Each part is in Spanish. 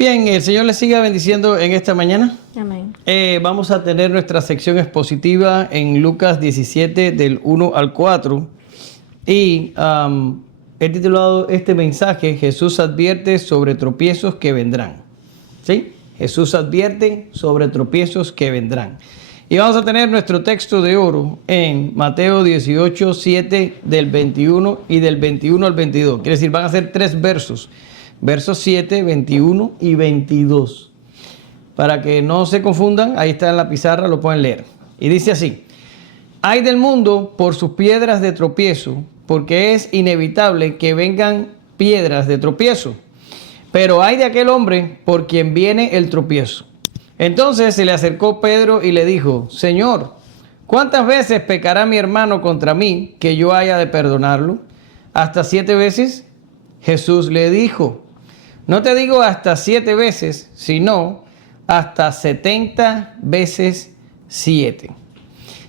Bien, el Señor les siga bendiciendo en esta mañana. Amén. Vamos a tener nuestra sección expositiva en Lucas 17 del 1 al 4 y he titulado este mensaje: Jesús advierte sobre tropiezos que vendrán. ¿Sí? Jesús advierte sobre tropiezos que vendrán. Y vamos a tener nuestro texto de oro en Mateo 18, 7 del 21 y del 21 al 22. Quiere decir, van a ser 3 versos. Versos 7, 21 y 22. Para que no se confundan, ahí está en la pizarra, lo pueden leer. Y dice así: Ay del mundo por sus piedras de tropiezo, porque es inevitable que vengan piedras de tropiezo. Pero ay de aquel hombre por quien viene el tropiezo. Entonces se le acercó Pedro y le dijo: Señor, ¿cuántas veces pecará mi hermano contra mí que yo haya de perdonarlo? ¿Hasta 7 veces? Jesús le dijo: No te digo hasta 7 veces, sino hasta 70 veces 7.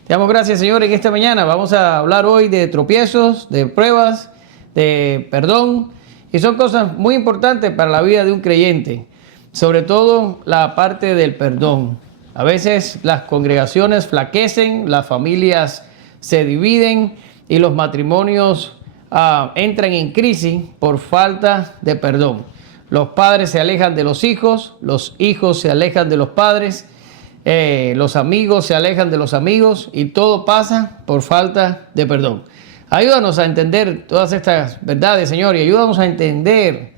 Te damos gracias, Señor, en esta mañana. Vamos a hablar hoy de tropiezos, de pruebas, de perdón. Y son cosas muy importantes para la vida de un creyente. Sobre todo la parte del perdón. A veces las congregaciones flaquecen, las familias se dividen y los matrimonios entran en crisis por falta de perdón. Los padres se alejan de los hijos se alejan de los padres, los amigos se alejan de los amigos y todo pasa por falta de perdón. Ayúdanos a entender todas estas verdades, Señor, y ayúdanos a entender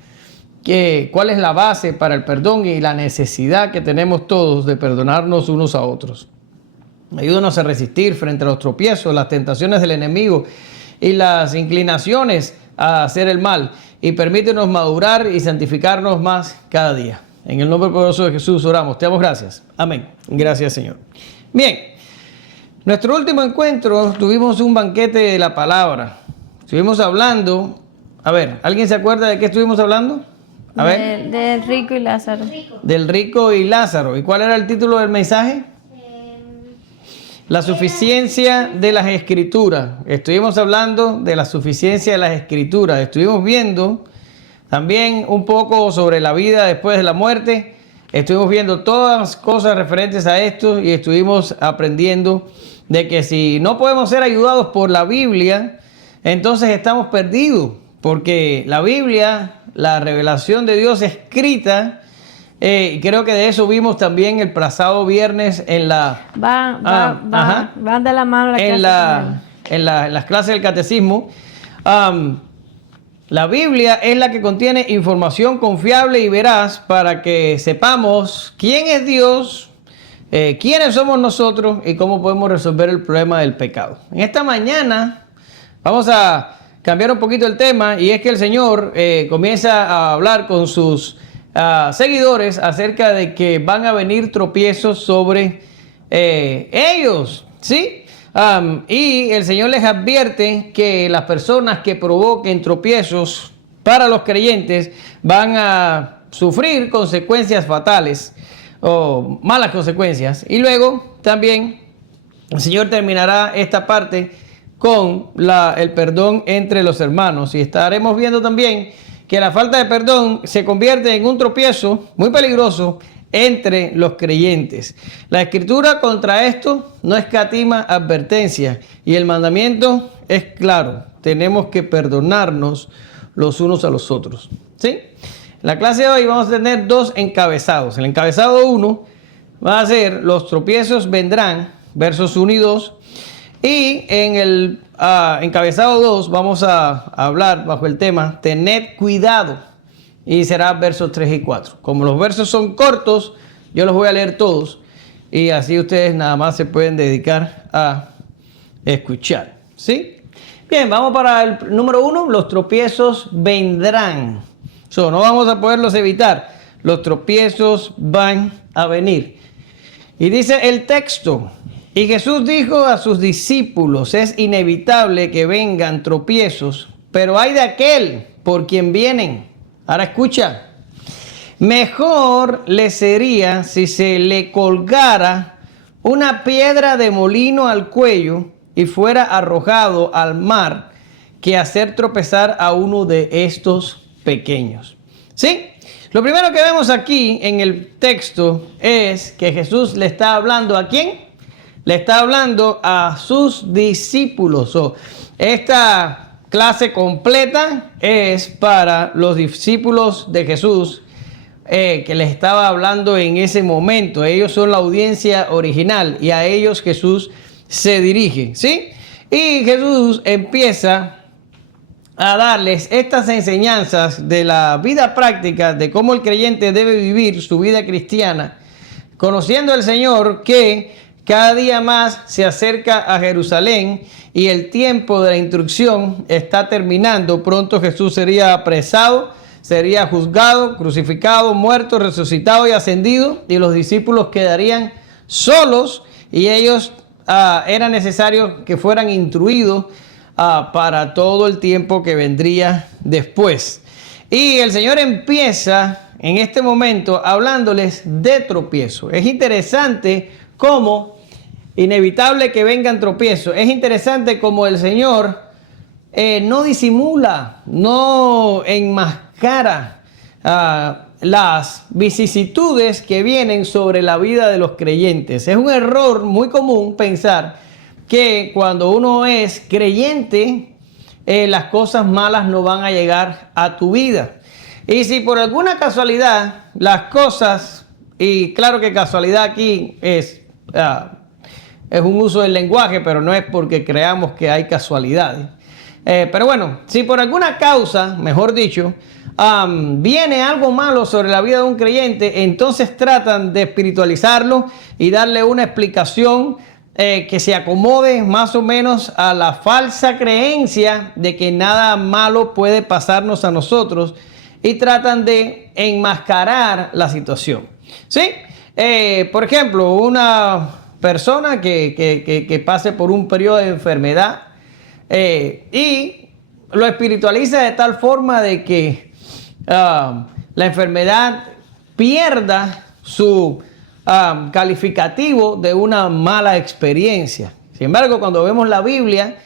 cuál es la base para el perdón y la necesidad que tenemos todos de perdonarnos unos a otros. Ayúdanos a resistir frente a los tropiezos, las tentaciones del enemigo y las inclinaciones a hacer el mal. Y permítenos madurar y santificarnos más cada día. En el nombre poderoso de Jesús oramos. Te damos gracias. Amén. Gracias, Señor. Bien. Nuestro último encuentro tuvimos un banquete de la palabra. Estuvimos hablando. A ver, ¿alguien se acuerda de qué estuvimos hablando? A ver. Del rico y Lázaro. Del rico y Lázaro. ¿Y cuál era el título del mensaje? La suficiencia de las Escrituras. Estuvimos hablando de la suficiencia de las Escrituras. Estuvimos viendo también un poco sobre la vida después de la muerte. Estuvimos viendo todas las cosas referentes a esto y estuvimos aprendiendo de que si no podemos ser ayudados por la Biblia, entonces estamos perdidos. Porque la Biblia, la revelación de Dios escrita, y creo que de eso vimos también el pasado viernes en la... Van de la mano en las clases del catecismo. La Biblia es la que contiene información confiable y veraz para que sepamos quién es Dios, quiénes somos nosotros y cómo podemos resolver el problema del pecado. En esta mañana vamos a cambiar un poquito el tema, y es que el Señor comienza a hablar con sus seguidores acerca de que van a venir tropiezos sobre ellos, ¿sí? Y el Señor les advierte que las personas que provoquen tropiezos para los creyentes van a sufrir consecuencias fatales o malas consecuencias. Y luego también el Señor terminará esta parte con el perdón entre los hermanos, y estaremos viendo también que la falta de perdón se convierte en un tropiezo muy peligroso entre los creyentes. La Escritura contra esto no escatima advertencia, y el mandamiento es claro: tenemos que perdonarnos los unos a los otros, ¿sí? En la clase de hoy vamos a tener 2 encabezados. El encabezado 1 va a ser los tropiezos vendrán, versos 1 y 2. Y en el encabezado 2 vamos a hablar bajo el tema tened cuidado, y será versos 3 y 4. Como los versos son cortos, yo los voy a leer todos y así ustedes nada más se pueden dedicar a escuchar, ¿sí? Bien, vamos para el número 1. Los tropiezos vendrán. No vamos a poderlos evitar. Los tropiezos van a venir. Y dice el texto: Y Jesús dijo a sus discípulos: es inevitable que vengan tropiezos, pero hay de aquel por quien vienen. Ahora escucha: mejor le sería si se le colgara una piedra de molino al cuello y fuera arrojado al mar, que hacer tropezar a uno de estos pequeños. ¿Sí? Lo primero que vemos aquí en el texto es que Jesús le está hablando ¿a quién? Le está hablando a sus discípulos. Esta clase completa es para los discípulos de Jesús que les estaba hablando en ese momento. Ellos son la audiencia original y a ellos Jesús se dirige, ¿sí? Y Jesús empieza a darles estas enseñanzas de la vida práctica, de cómo el creyente debe vivir su vida cristiana, conociendo al Señor que cada día más se acerca a Jerusalén y el tiempo de la instrucción está terminando. Pronto Jesús sería apresado, sería juzgado, crucificado, muerto, resucitado y ascendido, y los discípulos quedarían solos y ellos era necesario que fueran instruidos para todo el tiempo que vendría después. Y el Señor empieza en este momento hablándoles de tropiezo. Es interesante cómo, inevitable que vengan tropiezos, es interesante cómo el Señor no disimula, no enmascara las vicisitudes que vienen sobre la vida de los creyentes. Es un error muy común pensar que cuando uno es creyente, las cosas malas no van a llegar a tu vida. Y si por alguna casualidad las cosas, y claro que casualidad aquí es un uso del lenguaje, pero no es porque creamos que hay casualidades. Pero bueno, si por alguna causa, mejor dicho, viene algo malo sobre la vida de un creyente, entonces tratan de espiritualizarlo y darle una explicación que se acomode más o menos a la falsa creencia de que nada malo puede pasarnos a nosotros y tratan de enmascarar la situación. ¿Sí? Por ejemplo, una persona que pase por un periodo de enfermedad y lo espiritualiza de tal forma de que la enfermedad pierda su calificativo de una mala experiencia. Sin embargo, cuando vemos la Biblia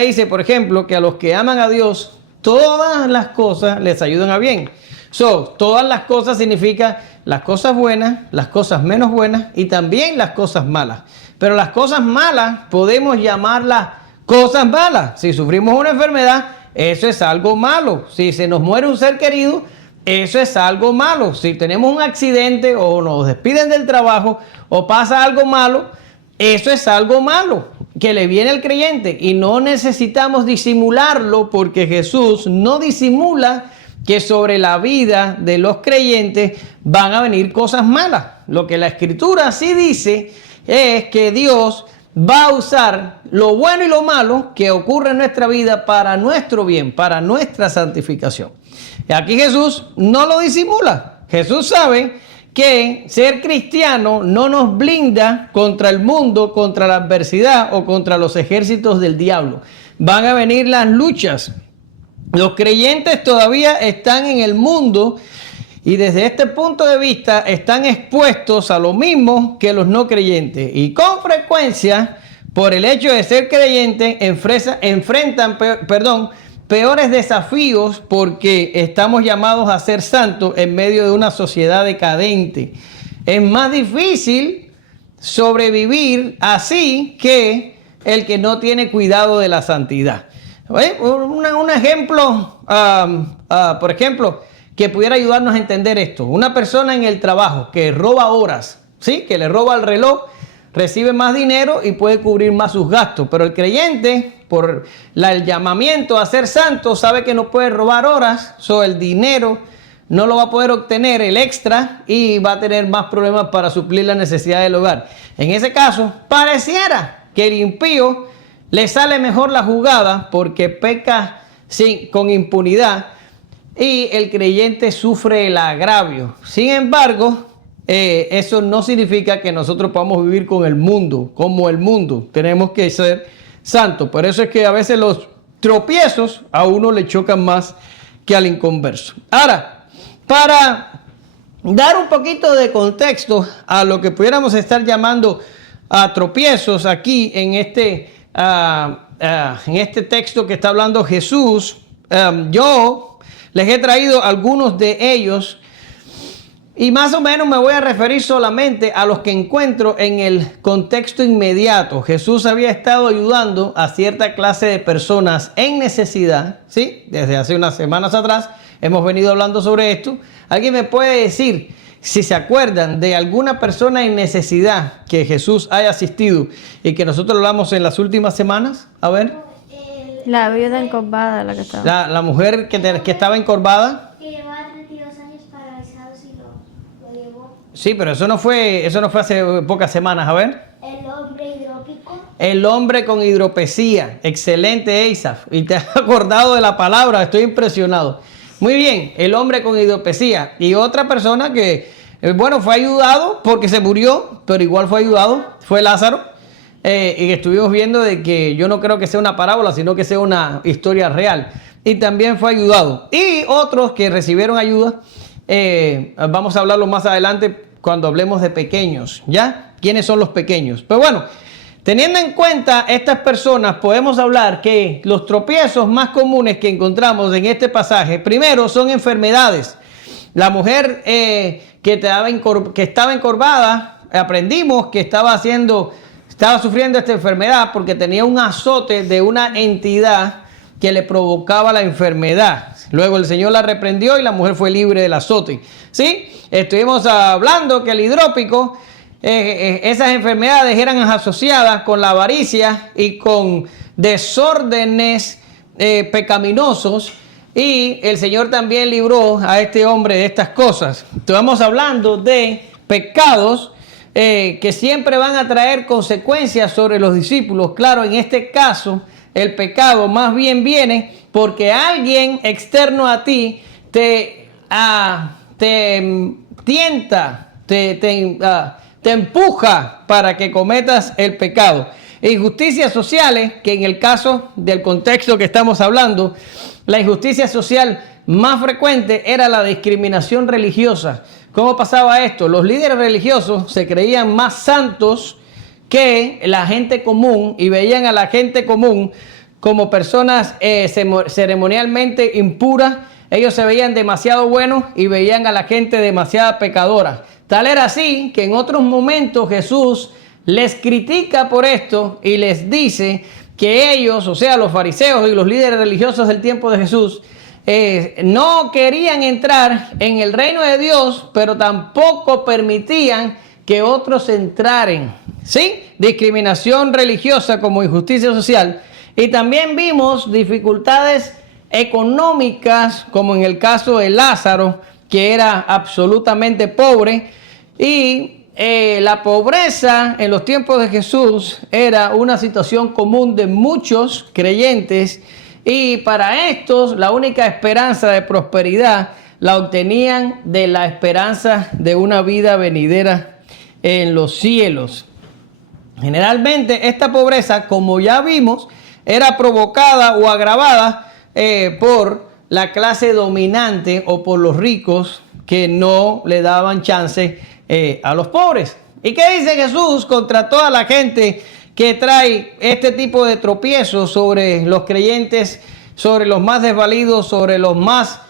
dice, por ejemplo, que a los que aman a Dios, todas las cosas les ayudan a bien. Todas las cosas significa las cosas buenas, las cosas menos buenas y también las cosas malas. Pero las cosas malas podemos llamarlas cosas malas. Si sufrimos una enfermedad, eso es algo malo. Si se nos muere un ser querido, eso es algo malo. Si tenemos un accidente o nos despiden del trabajo o pasa algo malo, eso es algo malo que le viene al creyente y no necesitamos disimularlo porque Jesús no disimula que sobre la vida de los creyentes van a venir cosas malas. Lo que la Escritura sí dice es que Dios va a usar lo bueno y lo malo que ocurre en nuestra vida para nuestro bien, para nuestra santificación. Y aquí Jesús no lo disimula. Jesús sabe que ser cristiano no nos blinda contra el mundo, contra la adversidad o contra los ejércitos del diablo. Van a venir las luchas. Los creyentes todavía están en el mundo y desde este punto de vista están expuestos a lo mismo que los no creyentes. Y con frecuencia, por el hecho de ser creyentes, enfrentan peores desafíos porque estamos llamados a ser santos en medio de una sociedad decadente. Es más difícil sobrevivir así que el que no tiene cuidado de la santidad. Un ejemplo, por ejemplo, que pudiera ayudarnos a entender esto. Una persona en el trabajo que roba horas, ¿sí? Que le roba el reloj, recibe más dinero y puede cubrir más sus gastos. Pero el creyente, por el llamamiento a ser santo, sabe que no puede robar horas, el dinero no lo va a poder obtener, el extra, y va a tener más problemas para suplir la necesidad del hogar. En ese caso, pareciera que el impío le sale mejor la jugada porque peca con impunidad y el creyente sufre el agravio. Sin embargo, eso no significa que nosotros podamos vivir con el mundo, como el mundo. Tenemos que ser santos. Por eso es que a veces los tropiezos a uno le chocan más que al inconverso. Ahora, para dar un poquito de contexto a lo que pudiéramos estar llamando tropiezos aquí en este texto que está hablando Jesús, yo les he traído algunos de ellos Y más o menos me voy a referir solamente a los que encuentro en el contexto inmediato. Jesús había estado ayudando a cierta clase de personas en necesidad, ¿sí? Desde hace unas semanas atrás hemos venido hablando sobre esto. ¿Alguien me puede decir si se acuerdan de alguna persona en necesidad que Jesús haya asistido y que nosotros hablamos en las últimas semanas? A ver. La viuda encorvada, la que estaba. La mujer que estaba encorvada. Que llevaba 32 años paralizados y lo llevó. Sí, pero eso no fue hace pocas semanas. A ver. El hombre hidrópico. El hombre con hidropesía. Excelente, Eisaf. Y te has acordado de la palabra. Estoy impresionado. Muy bien. El hombre con hidropesía. Y otra persona que, fue ayudado porque se murió, pero igual fue ayudado. Fue Lázaro. Y estuvimos viendo de que yo no creo que sea una parábola, sino que sea una historia real. Y también fue ayudado. Y otros que recibieron ayuda, vamos a hablarlo más adelante cuando hablemos de pequeños, ¿ya? ¿Quiénes son los pequeños? Pero bueno, teniendo en cuenta estas personas, podemos hablar que los tropiezos más comunes que encontramos en este pasaje, primero son enfermedades. La mujer que estaba encorvada, aprendimos que estaba sufriendo esta enfermedad porque tenía un azote de una entidad que le provocaba la enfermedad. Luego el Señor la reprendió y la mujer fue libre del azote. ¿Sí? Estuvimos hablando que el hidrópico, esas enfermedades eran asociadas con la avaricia y con desórdenes pecaminosos. Y el Señor también libró a este hombre de estas cosas. Estamos hablando de pecados que siempre van a traer consecuencias sobre los discípulos. Claro, en este caso, el pecado más bien viene porque alguien externo a ti te tienta, te empuja para que cometas el pecado. Injusticias sociales, que en el caso del contexto que estamos hablando, la injusticia social más frecuente era la discriminación religiosa. ¿Cómo pasaba esto? Los líderes religiosos se creían más santos que la gente común y veían a la gente común como personas ceremonialmente impuras. Ellos se veían demasiado buenos y veían a la gente demasiado pecadora. Tal era así que en otros momentos Jesús les critica por esto y les dice que ellos, o sea, los fariseos y los líderes religiosos del tiempo de Jesús, no querían entrar en el reino de Dios, pero tampoco permitían que otros entraran. ¿Sí? Discriminación religiosa como injusticia social. Y también vimos dificultades económicas, como en el caso de Lázaro, que era absolutamente pobre. Y la pobreza en los tiempos de Jesús era una situación común de muchos creyentes. Y para estos, la única esperanza de prosperidad la obtenían de la esperanza de una vida venidera en los cielos. Generalmente, esta pobreza, como ya vimos, era provocada o agravada por la clase dominante o por los ricos que no le daban chance a los pobres. ¿Y qué dice Jesús contra toda la gente que trae este tipo de tropiezos sobre los creyentes, sobre los más desvalidos, sobre los más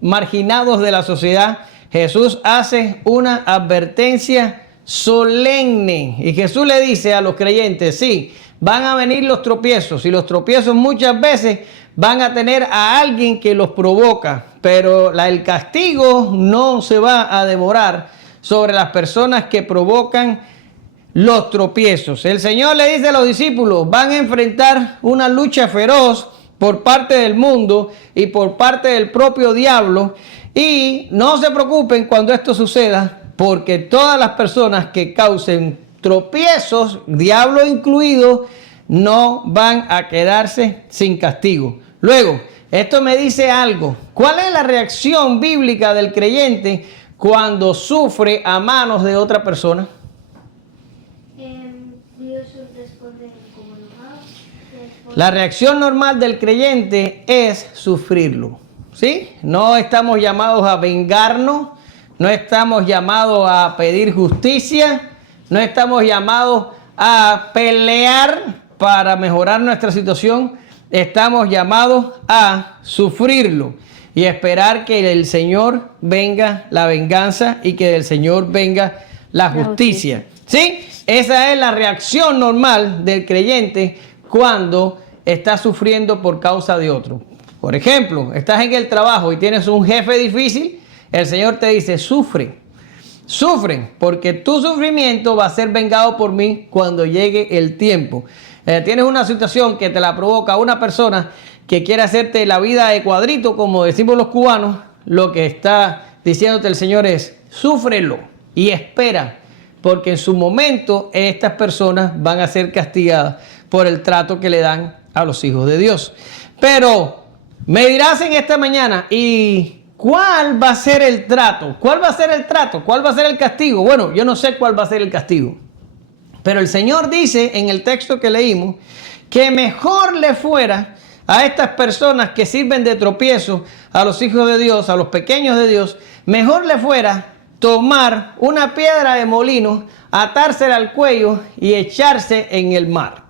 marginados de la sociedad? Jesús hace una advertencia solemne y Jesús le dice a los creyentes, sí, van a venir los tropiezos y los tropiezos muchas veces van a tener a alguien que los provoca, pero el castigo no se va a demorar sobre las personas que provocan los tropiezos. El Señor le dice a los discípulos, van a enfrentar una lucha feroz por parte del mundo y por parte del propio diablo, y no se preocupen cuando esto suceda, porque todas las personas que causen tropiezos, diablo incluido, no van a quedarse sin castigo. Luego, esto me dice algo. ¿Cuál es la reacción bíblica del creyente cuando sufre a manos de otra persona? Dios responde como enojado. La reacción normal del creyente es sufrirlo, ¿sí? No estamos llamados a vengarnos, no estamos llamados a pedir justicia, no estamos llamados a pelear para mejorar nuestra situación, estamos llamados a sufrirlo. y esperar que del Señor venga la venganza y que del Señor venga la justicia. ¿Sí? Esa es la reacción normal del creyente cuando está sufriendo por causa de otro. Por ejemplo, estás en el trabajo y tienes un jefe difícil, el Señor te dice, sufre, porque tu sufrimiento va a ser vengado por mí cuando llegue el tiempo. Tienes una situación que te la provoca una persona que quiere hacerte la vida de cuadrito, como decimos los cubanos, lo que está diciéndote el Señor es, súfrelo y espera, porque en su momento estas personas van a ser castigadas por el trato que le dan a los hijos de Dios. Pero me dirás en esta mañana, ¿y cuál va a ser el trato? ¿Cuál va a ser el trato? ¿Cuál va a ser el castigo? Bueno, yo no sé cuál va a ser el castigo. Pero el Señor dice en el texto que leímos que mejor le fuera a estas personas que sirven de tropiezo a los hijos de Dios, a los pequeños de Dios, mejor le fuera tomar una piedra de molino, atársela al cuello y echarse en el mar.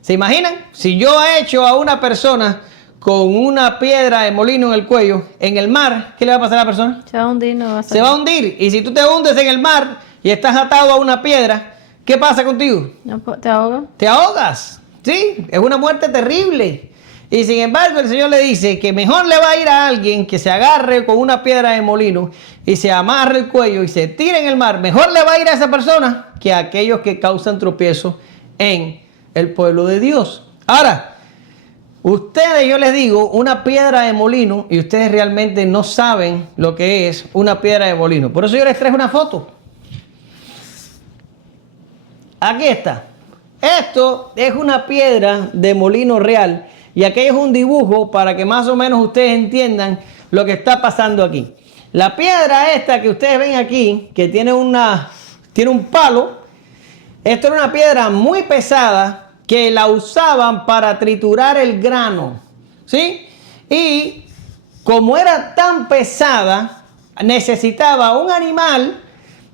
¿Se imaginan? Si yo echo a una persona con una piedra de molino en el cuello, en el mar, ¿qué le va a pasar a la persona? Se va a hundir, no va a salir. Se va a hundir. Y si tú te hundes en el mar y estás atado a una piedra, ¿qué pasa contigo? No, te ahogas. Te ahogas. Sí, es una muerte terrible. Y sin embargo el Señor le dice que mejor le va a ir a alguien que se agarre con una piedra de molino y se amarre el cuello y se tire en el mar. Mejor le va a ir a esa persona que a aquellos que causan tropiezo en el pueblo de Dios. Ahora, ustedes, yo les digo, una piedra de molino y ustedes realmente no saben lo que es una piedra de molino. Por eso yo les traje una foto. Aquí está. Esto es una piedra de molino real y aquello es un dibujo para que más o menos ustedes entiendan lo que está pasando aquí. La piedra esta que ustedes ven aquí, que tiene un palo, esto era una piedra muy pesada que la usaban para triturar el grano, ¿sí? Y como era tan pesada, necesitaba un animal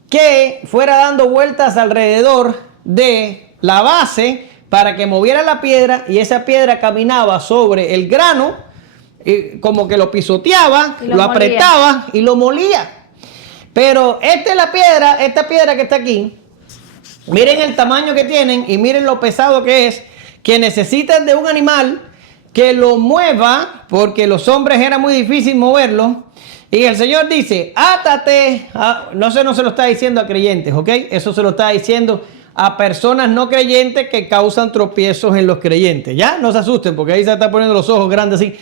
que fuera dando vueltas alrededor de la base para que moviera la piedra y esa piedra caminaba sobre el grano y como que lo pisoteaba, lo apretaba y lo molía. Pero esta es la piedra, esta piedra que está aquí. Miren el tamaño que tienen y miren lo pesado que es, que necesitan de un animal que lo mueva, porque los hombres era muy difícil moverlo. Y el Señor dice, átate, no se lo está diciendo a creyentes, ¿ok? Eso se lo está diciendo a personas no creyentes que causan tropiezos en los creyentes. Ya, no se asusten porque ahí se está poniendo los ojos grandes así.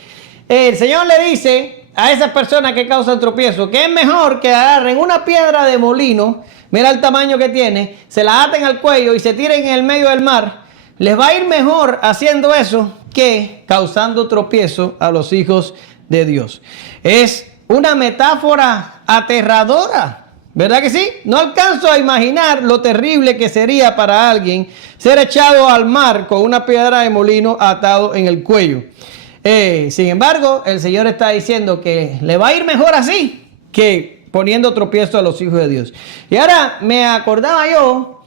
El Señor le dice a esas personas que causan tropiezos que es mejor que agarren una piedra de molino, mira el tamaño que tiene, se la aten al cuello y se tiren en el medio del mar. Les va a ir mejor haciendo eso que causando tropiezo a los hijos de Dios. Es una metáfora aterradora. ¿Verdad que sí? No alcanzo a imaginar lo terrible que sería para alguien ser echado al mar con una piedra de molino atado en el cuello. Sin embargo, el Señor está diciendo que le va a ir mejor así que poniendo tropiezo a los hijos de Dios. Y ahora me acordaba yo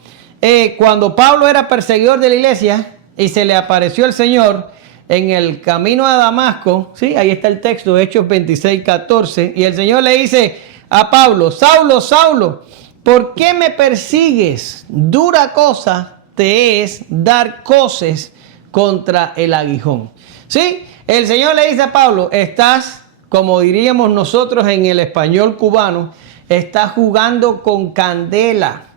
cuando Pablo era perseguidor de la iglesia y se le apareció el Señor en el camino a Damasco. Sí, ahí está el texto, Hechos 26:14. Y el Señor le dice a Pablo, Saulo, Saulo, ¿por qué me persigues? Dura cosa te es dar coces contra el aguijón. ¿Sí? El Señor le dice a Pablo, estás, como diríamos nosotros en el español cubano, estás jugando con candela.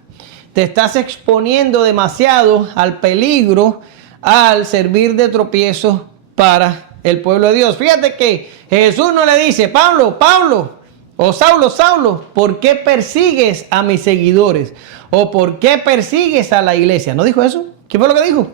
Te estás exponiendo demasiado al peligro al servir de tropiezo para el pueblo de Dios. Fíjate que Jesús no le dice, Pablo, Pablo, o Saulo, Saulo, ¿por qué persigues a mis seguidores? ¿O por qué persigues a la iglesia? ¿No dijo eso? ¿Qué fue lo que dijo?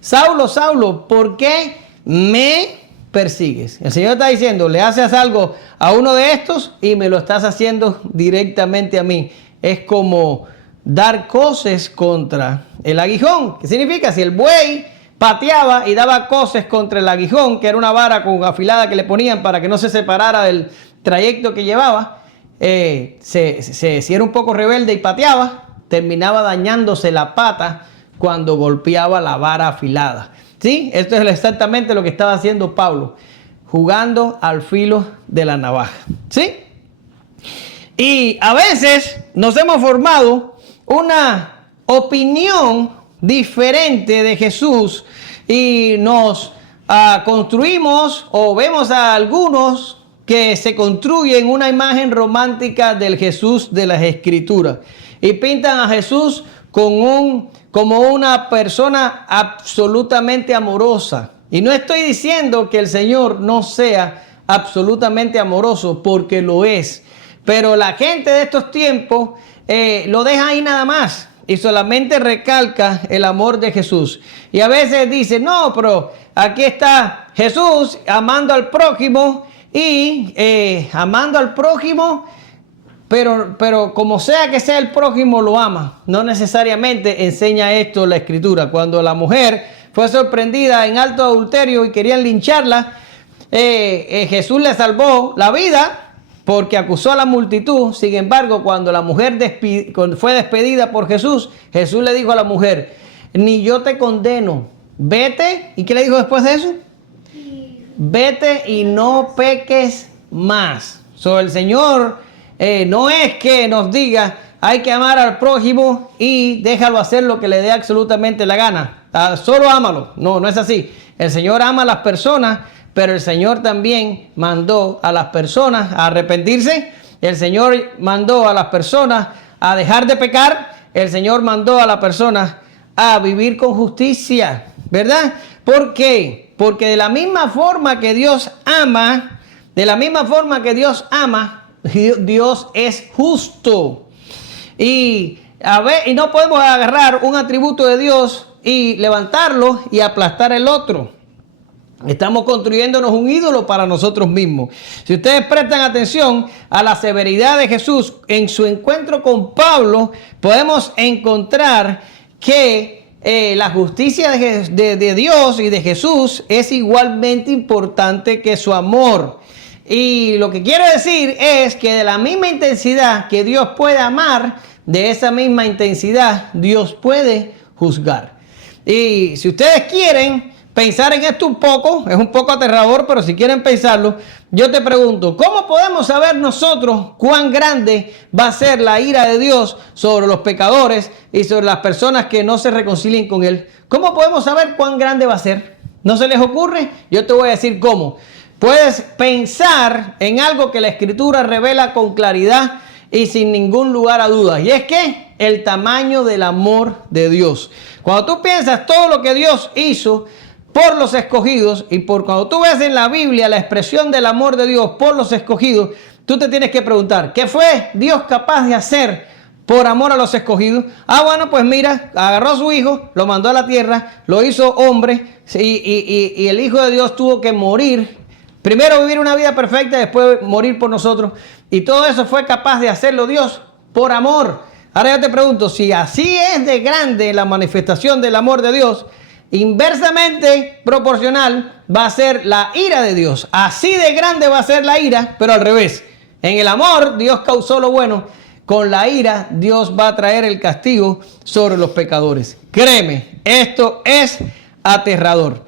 Saulo, Saulo, ¿por qué me persigues? El Señor está diciendo, le haces algo a uno de estos y me lo estás haciendo directamente a mí. Es como dar coces contra el aguijón. ¿Qué significa? Si el buey pateaba y daba coces contra el aguijón, que era una vara con afilada que le ponían para que no se separara del trayecto que llevaba, si era un poco rebelde y pateaba, terminaba dañándose la pata cuando golpeaba la vara afilada. ¿Sí? Esto es exactamente lo que estaba haciendo Pablo. jugando al filo de la navaja. ¿Sí? Y a veces nos hemos formado una opinión diferente de Jesús y nos construimos o vemos a algunos que se construyen una imagen romántica del Jesús de las Escrituras y pintan a Jesús como una persona absolutamente amorosa. Y no estoy diciendo que el Señor no sea absolutamente amoroso, porque lo es. Pero la gente de estos tiempos lo deja ahí nada más y solamente recalca el amor de Jesús. Y a veces dice, no, pero aquí está Jesús amando al prójimo y amando al prójimo, pero como sea que sea el prójimo lo ama. No necesariamente enseña esto la Escritura. Cuando la mujer fue sorprendida en alto adulterio y querían lincharla, Jesús le salvó la vida porque acusó a la multitud. Sin embargo, cuando la mujer fue despedida por Jesús, Jesús le dijo a la mujer, ni yo te condeno, vete. ¿Y qué le dijo después de eso? Vete y no peques más. El Señor no es que nos diga, hay que amar al prójimo y déjalo hacer lo que le dé absolutamente la gana. Solo ámalo. No, no es así. El Señor ama a las personas, pero el Señor también mandó a las personas a arrepentirse. El Señor mandó a las personas a dejar de pecar. El Señor mandó a las personas a vivir con justicia, ¿verdad? ¿Por qué? Porque de la misma forma que Dios ama, Dios es justo. Y no podemos agarrar un atributo de Dios y levantarlo y aplastar el otro. Estamos construyéndonos un ídolo para nosotros mismos. Si ustedes prestan atención a la severidad de Jesús en su encuentro con Pablo, podemos encontrar que la justicia de Dios y de Jesús es igualmente importante que su amor. Y lo que quiero decir es que de la misma intensidad que Dios puede amar, de esa misma intensidad Dios puede juzgar. Y si ustedes quieren pensar en esto un poco, es un poco aterrador, pero si quieren pensarlo, yo te pregunto, ¿cómo podemos saber nosotros cuán grande va a ser la ira de Dios sobre los pecadores y sobre las personas que no se reconcilien con Él? ¿Cómo podemos saber cuán grande va a ser? ¿No se les ocurre? Yo te voy a decir cómo. Puedes pensar en algo que la Escritura revela con claridad y sin ningún lugar a dudas. Y es que el tamaño del amor de Dios. Cuando tú piensas todo lo que Dios hizo por los escogidos y cuando tú ves en la Biblia la expresión del amor de Dios por los escogidos, tú te tienes que preguntar, ¿qué fue Dios capaz de hacer por amor a los escogidos? Bueno, pues mira, agarró a su hijo, lo mandó a la tierra, lo hizo hombre y el Hijo de Dios tuvo que morir. Primero vivir una vida perfecta, después morir por nosotros. Y todo eso fue capaz de hacerlo Dios por amor. Ahora yo te pregunto, si así es de grande la manifestación del amor de Dios, inversamente proporcional va a ser la ira de Dios. Así de grande va a ser la ira, pero al revés. En el amor Dios causó lo bueno. Con la ira Dios va a traer el castigo sobre los pecadores. Créeme, esto es aterrador.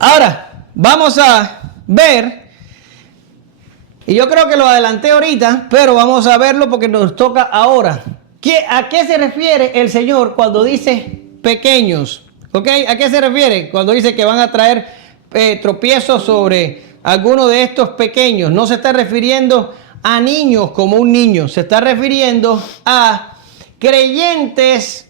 Ahora, vamos a ver, y yo creo que lo adelanté ahorita, pero vamos a verlo porque nos toca ahora. ¿A qué se refiere el Señor cuando dice pequeños? ¿Ok? ¿A qué se refiere cuando dice que van a traer tropiezos sobre alguno de estos pequeños? No se está refiriendo a niños como un niño, se está refiriendo a creyentes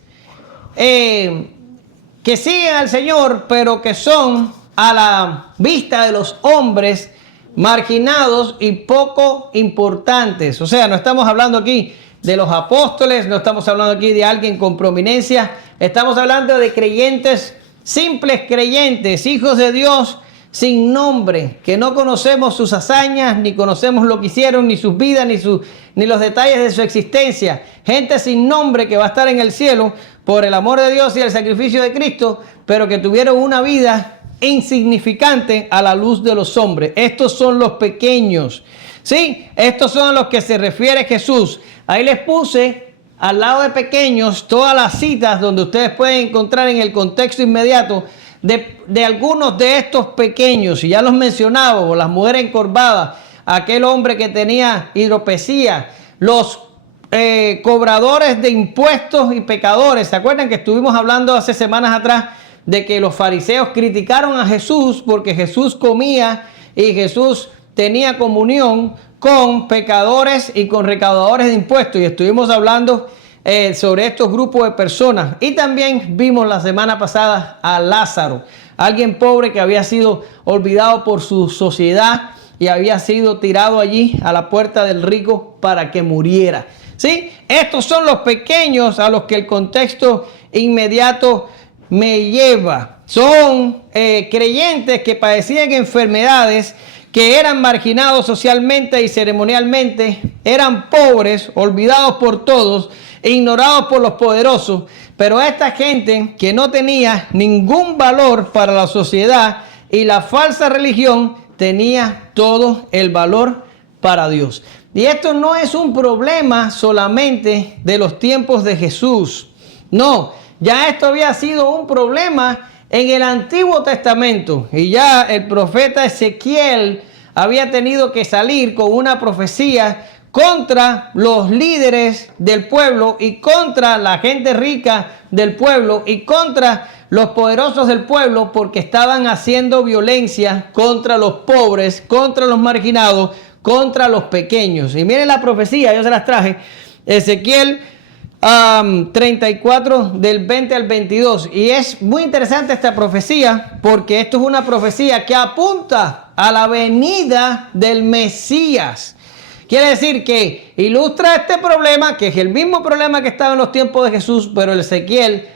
que siguen al Señor, pero que son a la vista de los hombres marginados y poco importantes. O sea, no estamos hablando aquí de los apóstoles, no estamos hablando aquí de alguien con prominencia, estamos hablando de creyentes, simples creyentes, hijos de Dios sin nombre, que no conocemos sus hazañas, ni conocemos lo que hicieron, ni sus vidas, ni los detalles de su existencia. Gente sin nombre que va a estar en el cielo por el amor de Dios y el sacrificio de Cristo, pero que tuvieron una vida insignificante a la luz de los hombres. Estos son los pequeños. Sí, estos son a los que se refiere Jesús. Ahí les puse al lado de pequeños todas las citas donde ustedes pueden encontrar en el contexto inmediato de algunos de estos pequeños, y ya los mencionábamos, las mujeres encorvadas, aquel hombre que tenía hidropesía, los cobradores de impuestos y pecadores. ¿Se acuerdan que estuvimos hablando hace semanas atrás de que los fariseos criticaron a Jesús porque Jesús comía y Jesús tenía comunión con pecadores y con recaudadores de impuestos? Y estuvimos hablando sobre estos grupos de personas. Y también vimos la semana pasada a Lázaro, alguien pobre que había sido olvidado por su sociedad y había sido tirado allí a la puerta del rico para que muriera. ¿Sí? Estos son los pequeños a los que el contexto inmediato me lleva. Son creyentes que padecían enfermedades, que eran marginados socialmente y ceremonialmente, eran pobres, olvidados por todos, ignorados por los poderosos. Pero esta gente que no tenía ningún valor para la sociedad y la falsa religión, tenía todo el valor para Dios. Y esto no es un problema solamente de los tiempos de Jesús. No, ya esto había sido un problema en el Antiguo Testamento. Y ya el profeta Ezequiel había tenido que salir con una profecía contra los líderes del pueblo y contra la gente rica del pueblo y contra los poderosos del pueblo, porque estaban haciendo violencia contra los pobres, contra los marginados, contra los pequeños. Y miren la profecía, yo se las traje. Ezequiel 34 del 20 al 22. Y es muy interesante esta profecía porque esto es una profecía que apunta a la venida del Mesías. Quiere decir que ilustra este problema, que es el mismo problema que estaba en los tiempos de Jesús, pero Ezequiel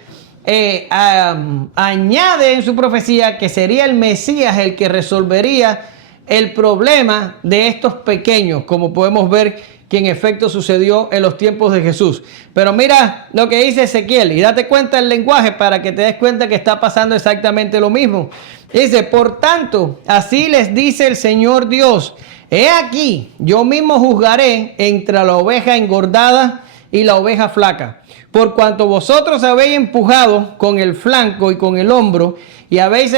añade en su profecía que sería el Mesías el que resolvería el problema de estos pequeños, como podemos ver que en efecto sucedió en los tiempos de Jesús. Pero mira lo que dice Ezequiel y date cuenta del lenguaje para que te des cuenta que está pasando exactamente lo mismo. Dice: por tanto, así les dice el Señor Dios: he aquí, yo mismo juzgaré entre la oveja engordada y la oveja flaca, por cuanto vosotros habéis empujado con el flanco y con el hombro, y habéis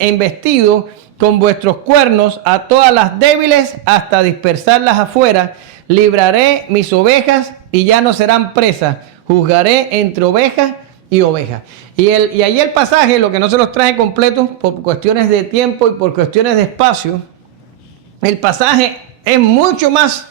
embestido con vuestros cuernos a todas las débiles hasta dispersarlas afuera. Libraré mis ovejas y ya no serán presas. Juzgaré entre ovejas y ovejas. Y ahí el pasaje, lo que no se los traje completo por cuestiones de tiempo y por cuestiones de espacio, el pasaje es mucho más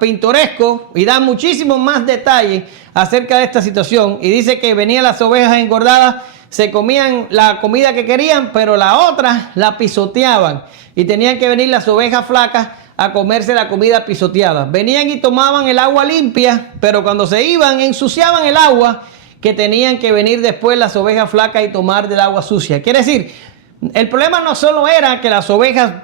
pintoresco y da muchísimos más detalles acerca de esta situación. Y dice que venían las ovejas engordadas, se comían la comida que querían, pero la otra la pisoteaban. Y tenían que venir las ovejas flacas a comerse la comida pisoteada. Venían y tomaban el agua limpia, pero cuando se iban ensuciaban el agua, que tenían que venir después las ovejas flacas y tomar del agua sucia. Quiere decir, el problema no solo era que las ovejas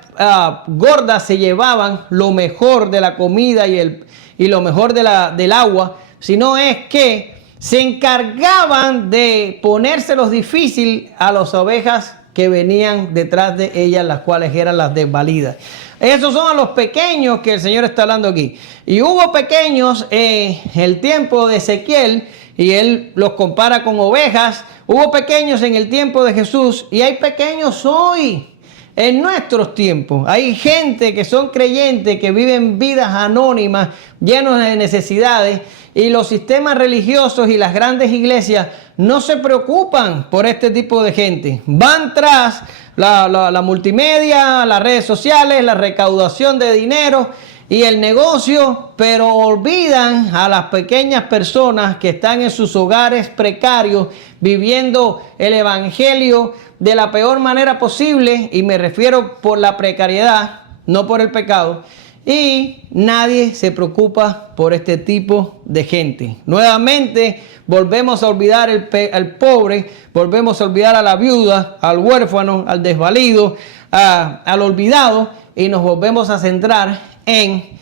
gordas se llevaban lo mejor de la comida y lo mejor del agua, sino es que se encargaban de ponérselos difícil a las ovejas que venían detrás de ellas, las cuales eran las desvalidas. Esos son a los pequeños que el Señor está hablando aquí. Y hubo pequeños en el tiempo de Ezequiel, y él los compara con ovejas. Hubo pequeños en el tiempo de Jesús y hay pequeños hoy, en nuestros tiempos. Hay gente que son creyentes, que viven vidas anónimas, llenos de necesidades, y los sistemas religiosos y las grandes iglesias no se preocupan por este tipo de gente. Van tras la multimedia, las redes sociales, la recaudación de dinero y el negocio, pero olvidan a las pequeñas personas que están en sus hogares precarios, viviendo el evangelio de la peor manera posible, y me refiero por la precariedad, no por el pecado. Y nadie se preocupa por este tipo de gente. Nuevamente volvemos a olvidar al pobre, volvemos a olvidar a la viuda, al huérfano, al desvalido, al olvidado, y nos volvemos a centrar en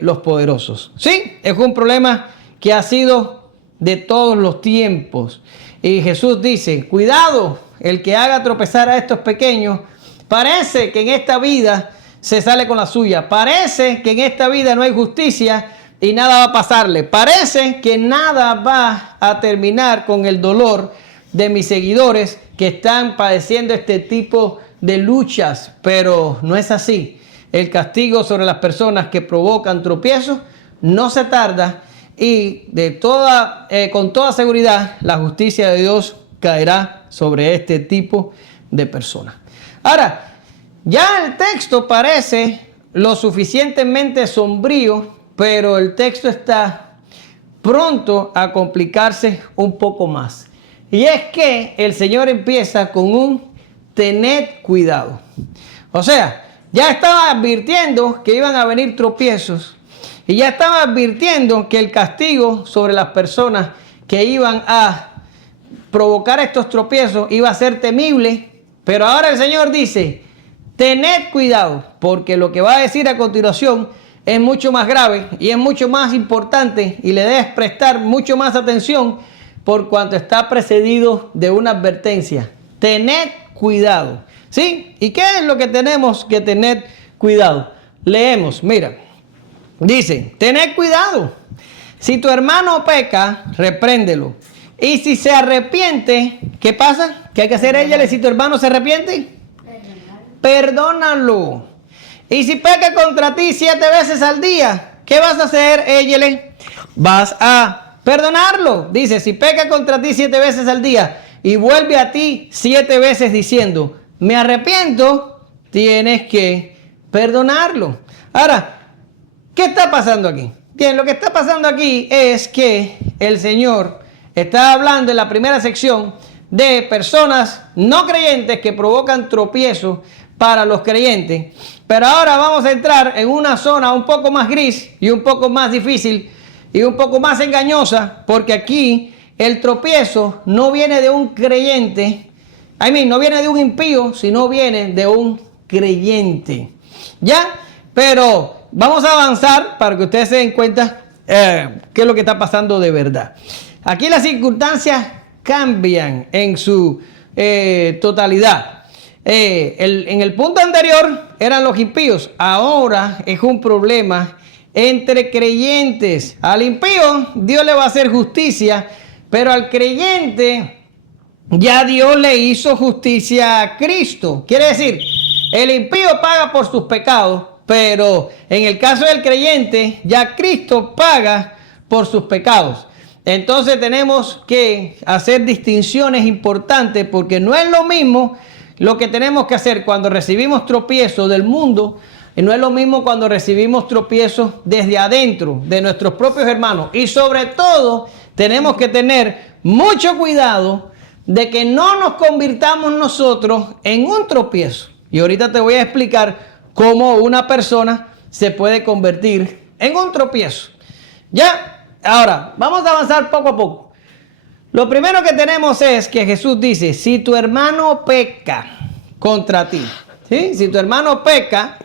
los poderosos. Sí, es un problema que ha sido de todos los tiempos. Y Jesús dice: cuidado, el que haga tropezar a estos pequeños. Parece que en esta vida se sale con la suya. Parece que en esta vida no hay justicia y nada va a pasarle. Parece que nada va a terminar con el dolor de mis seguidores que están padeciendo este tipo de luchas, pero no es así. El castigo sobre las personas que provocan tropiezos no se tarda y con toda seguridad la justicia de Dios caerá sobre este tipo de personas. Ahora, ya el texto parece lo suficientemente sombrío, pero el texto está pronto a complicarse un poco más. Y es que el Señor empieza con un tened cuidado. O sea, ya estaba advirtiendo que iban a venir tropiezos y ya estaba advirtiendo que el castigo sobre las personas que iban a provocar estos tropiezos iba a ser temible. Pero ahora el Señor dice, tened cuidado, porque lo que va a decir a continuación es mucho más grave y es mucho más importante y le debes prestar mucho más atención por cuanto está precedido de una advertencia. Tened cuidado. ¿Sí? ¿Y qué es lo que tenemos que tener cuidado? Leemos, mira. Dice, tened cuidado. Si tu hermano peca, repréndelo. Y si se arrepiente, ¿qué pasa? ¿Qué hay que hacer ella si tu hermano se arrepiente? Perdónalo. Y si peca contra ti 7 veces al día, ¿qué vas a hacer, ella? Vas a perdonarlo. Dice, si peca contra ti 7 veces al día y vuelve a ti 7 veces diciendo, me arrepiento, tienes que perdonarlo. Ahora, ¿qué está pasando aquí? Bien, lo que está pasando aquí es que el Señor está hablando en la primera sección de personas no creyentes que provocan tropiezos para los creyentes. Pero ahora vamos a entrar en una zona un poco más gris y un poco más difícil y un poco más engañosa, porque aquí el tropiezo no viene de un creyente, no viene de un impío, sino viene de un creyente. ¿Ya? Pero vamos a avanzar para que ustedes se den cuenta qué es lo que está pasando de verdad. Aquí las circunstancias cambian en su totalidad. En el punto anterior eran los impíos. Ahora es un problema entre creyentes. Al impío Dios le va a hacer justicia, pero al creyente ya Dios le hizo justicia a Cristo. Quiere decir, el impío paga por sus pecados, pero en el caso del creyente ya Cristo paga por sus pecados. Entonces tenemos que hacer distinciones importantes, porque no es lo mismo lo que tenemos que hacer cuando recibimos tropiezos del mundo, y no es lo mismo cuando recibimos tropiezos desde adentro de nuestros propios hermanos. Y sobre todo tenemos que tener mucho cuidado de que no nos convirtamos nosotros en un tropiezo. Y ahorita te voy a explicar cómo una persona se puede convertir en un tropiezo. ¿Ya? Ahora, vamos a avanzar poco a poco. Lo primero que tenemos es que Jesús dice, si tu hermano peca contra ti, ¿sí? Si tu hermano peca,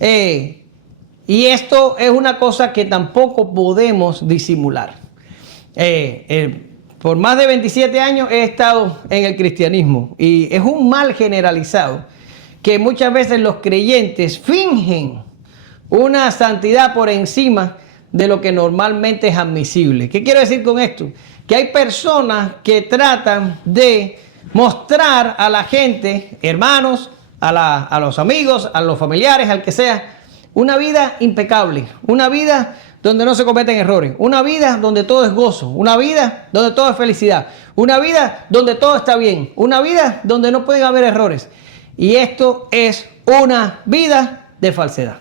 y esto es una cosa que tampoco podemos disimular. Por más de 27 años he estado en el cristianismo y es un mal generalizado que muchas veces los creyentes fingen una santidad por encima de lo que normalmente es admisible. ¿Qué quiero decir con esto? Que hay personas que tratan de mostrar a la gente, hermanos, a los amigos, a los familiares, al que sea, una vida impecable, una vida donde no se cometen errores, una vida donde todo es gozo, una vida donde todo es felicidad, una vida donde todo está bien, una vida donde no pueden haber errores. Y esto es una vida de falsedad.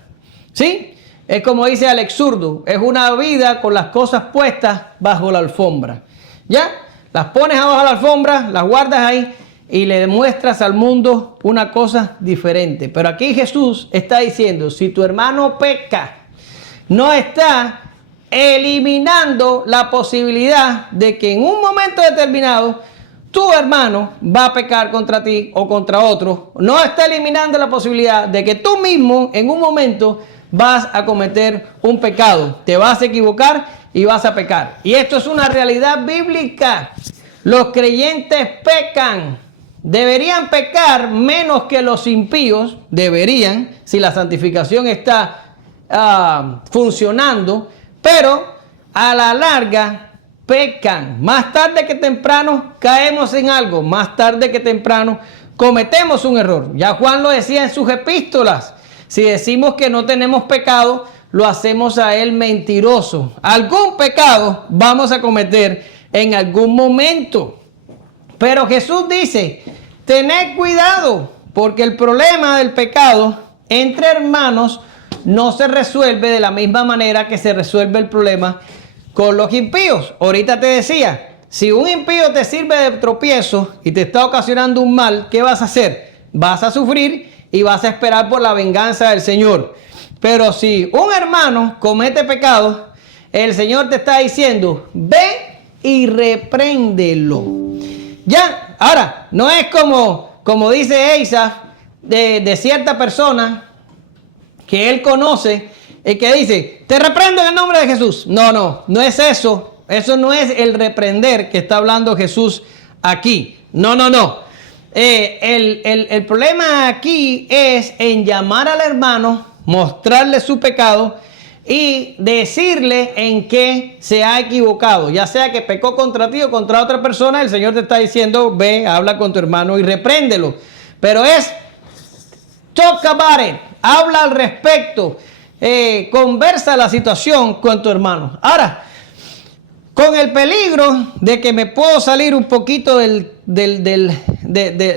¿Sí? Es como dice Alex Zurdo, es una vida con las cosas puestas bajo la alfombra. ¿Ya? Las pones abajo de la alfombra, las guardas ahí y le demuestras al mundo una cosa diferente. Pero aquí Jesús está diciendo, si tu hermano peca, no está eliminando la posibilidad de que en un momento determinado tu hermano va a pecar contra ti o contra otro. No está eliminando la posibilidad de que tú mismo en un momento vas a cometer un pecado. Te vas a equivocar y vas a pecar. Y esto es una realidad bíblica. Los creyentes pecan. Deberían pecar menos que los impíos. Deberían, si la santificación está funcionando. Pero a la larga pecan. Más tarde que temprano caemos en algo. Más tarde que temprano cometemos un error. Ya Juan lo decía en sus epístolas. Si decimos que no tenemos pecado, lo hacemos a él mentiroso. Algún pecado vamos a cometer en algún momento. Pero Jesús dice, tened cuidado, porque el problema del pecado entre hermanos no se resuelve de la misma manera que se resuelve el problema con los impíos. Ahorita te decía, si un impío te sirve de tropiezo y te está ocasionando un mal, ¿qué vas a hacer? Vas a sufrir y vas a esperar por la venganza del Señor. Pero si un hermano comete pecado, el Señor te está diciendo, ve y repréndelo. Ya, ahora, no es como dice Asa de cierta persona que él conoce y que dice, te reprendo en el nombre de Jesús. No es eso. Eso no es el reprender que está hablando Jesús aquí. No. El problema aquí es en llamar al hermano, mostrarle su pecado y decirle en qué se ha equivocado. Ya sea que pecó contra ti o contra otra persona, el Señor te está diciendo, ve, habla con tu hermano y repréndelo. Pero es talk about it, habla al respecto, conversa la situación con tu hermano. Ahora, con el peligro de que me puedo salir un poquito del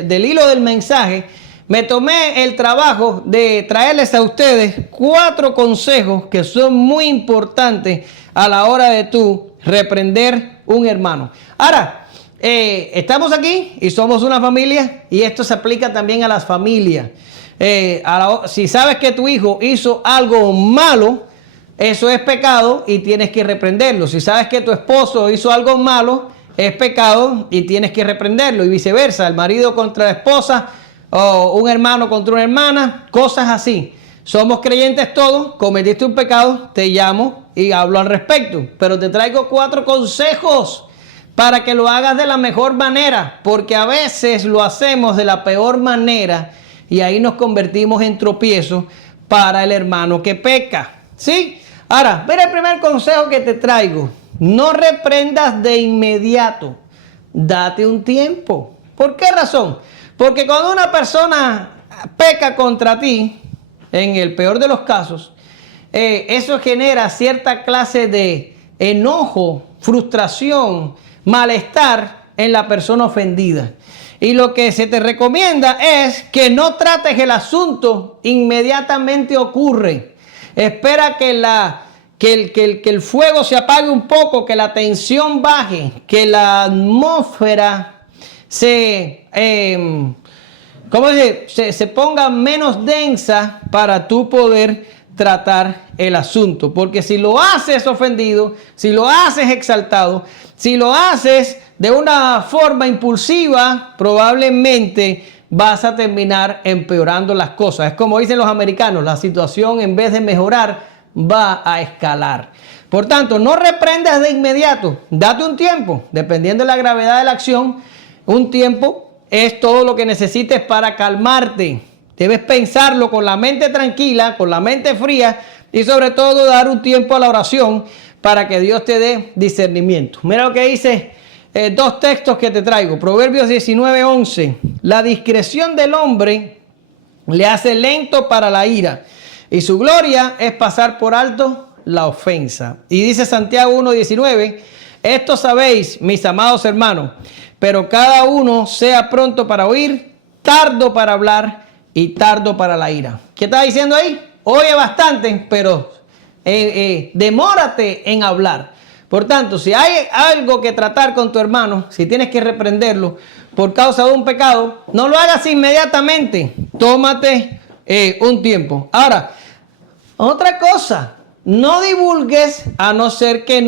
hilo del mensaje, me tomé el trabajo de traerles a ustedes 4 consejos que son muy importantes a la hora de tú reprender un hermano. Ahora, estamos aquí y somos una familia y esto se aplica también a las familias. Si sabes que tu hijo hizo algo malo, eso es pecado y tienes que reprenderlo. Si sabes que tu esposo hizo algo malo, es pecado y tienes que reprenderlo. Y viceversa, el marido contra la esposa o un hermano contra una hermana, cosas así. Somos creyentes todos, cometiste un pecado, te llamo y hablo al respecto. Pero te traigo 4 consejos para que lo hagas de la mejor manera, porque a veces lo hacemos de la peor manera y ahí nos convertimos en tropiezo para el hermano que peca. ¿Sí? Ahora, mira el primer consejo que te traigo. No reprendas de inmediato. Date un tiempo. ¿Por qué razón? Porque cuando una persona peca contra ti, en el peor de los casos, eso genera cierta clase de enojo, frustración, malestar en la persona ofendida. Y lo que se te recomienda es que no trates el asunto inmediatamente ocurre. Espera que el fuego se apague un poco, que la tensión baje, que la atmósfera se ponga menos densa para tú poder tratar el asunto. Porque si lo haces ofendido, si lo haces exaltado, si lo haces de una forma impulsiva, probablemente vas a terminar empeorando las cosas. Es como dicen los americanos, la situación en vez de mejorar va a escalar. Por tanto, no reprendas de inmediato, date un tiempo, dependiendo de la gravedad de la acción. Un tiempo es todo lo que necesites para calmarte. Debes pensarlo con la mente tranquila, con la mente fría y sobre todo dar un tiempo a la oración para que Dios te dé discernimiento. Mira lo que dice 2 textos que te traigo. Proverbios 19:11. La discreción del hombre le hace lento para la ira y su gloria es pasar por alto la ofensa. Y dice Santiago 1:19. Esto sabéis, mis amados hermanos, pero cada uno sea pronto para oír, tardo para hablar y tardo para la ira. ¿Qué está diciendo ahí? Oye bastante, pero demórate en hablar. Por tanto, si hay algo que tratar con tu hermano, si tienes que reprenderlo por causa de un pecado, no lo hagas inmediatamente. Tómate un tiempo. Ahora, otra cosa, no divulgues a no ser que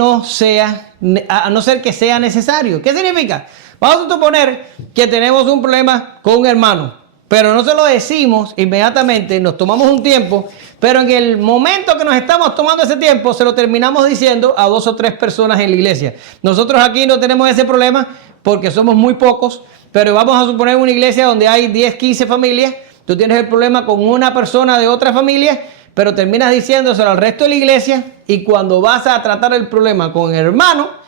sea necesario. ¿Qué significa? Vamos a suponer que tenemos un problema con un hermano, pero no se lo decimos inmediatamente, nos tomamos un tiempo, pero en el momento que nos estamos tomando ese tiempo, se lo terminamos diciendo a 2 o 3 personas en la iglesia. Nosotros aquí no tenemos ese problema porque somos muy pocos, pero vamos a suponer una iglesia donde hay 10, 15 familias. Tú tienes el problema con una persona de otra familia, pero terminas diciéndoselo al resto de la iglesia y cuando vas a tratar el problema con el hermano,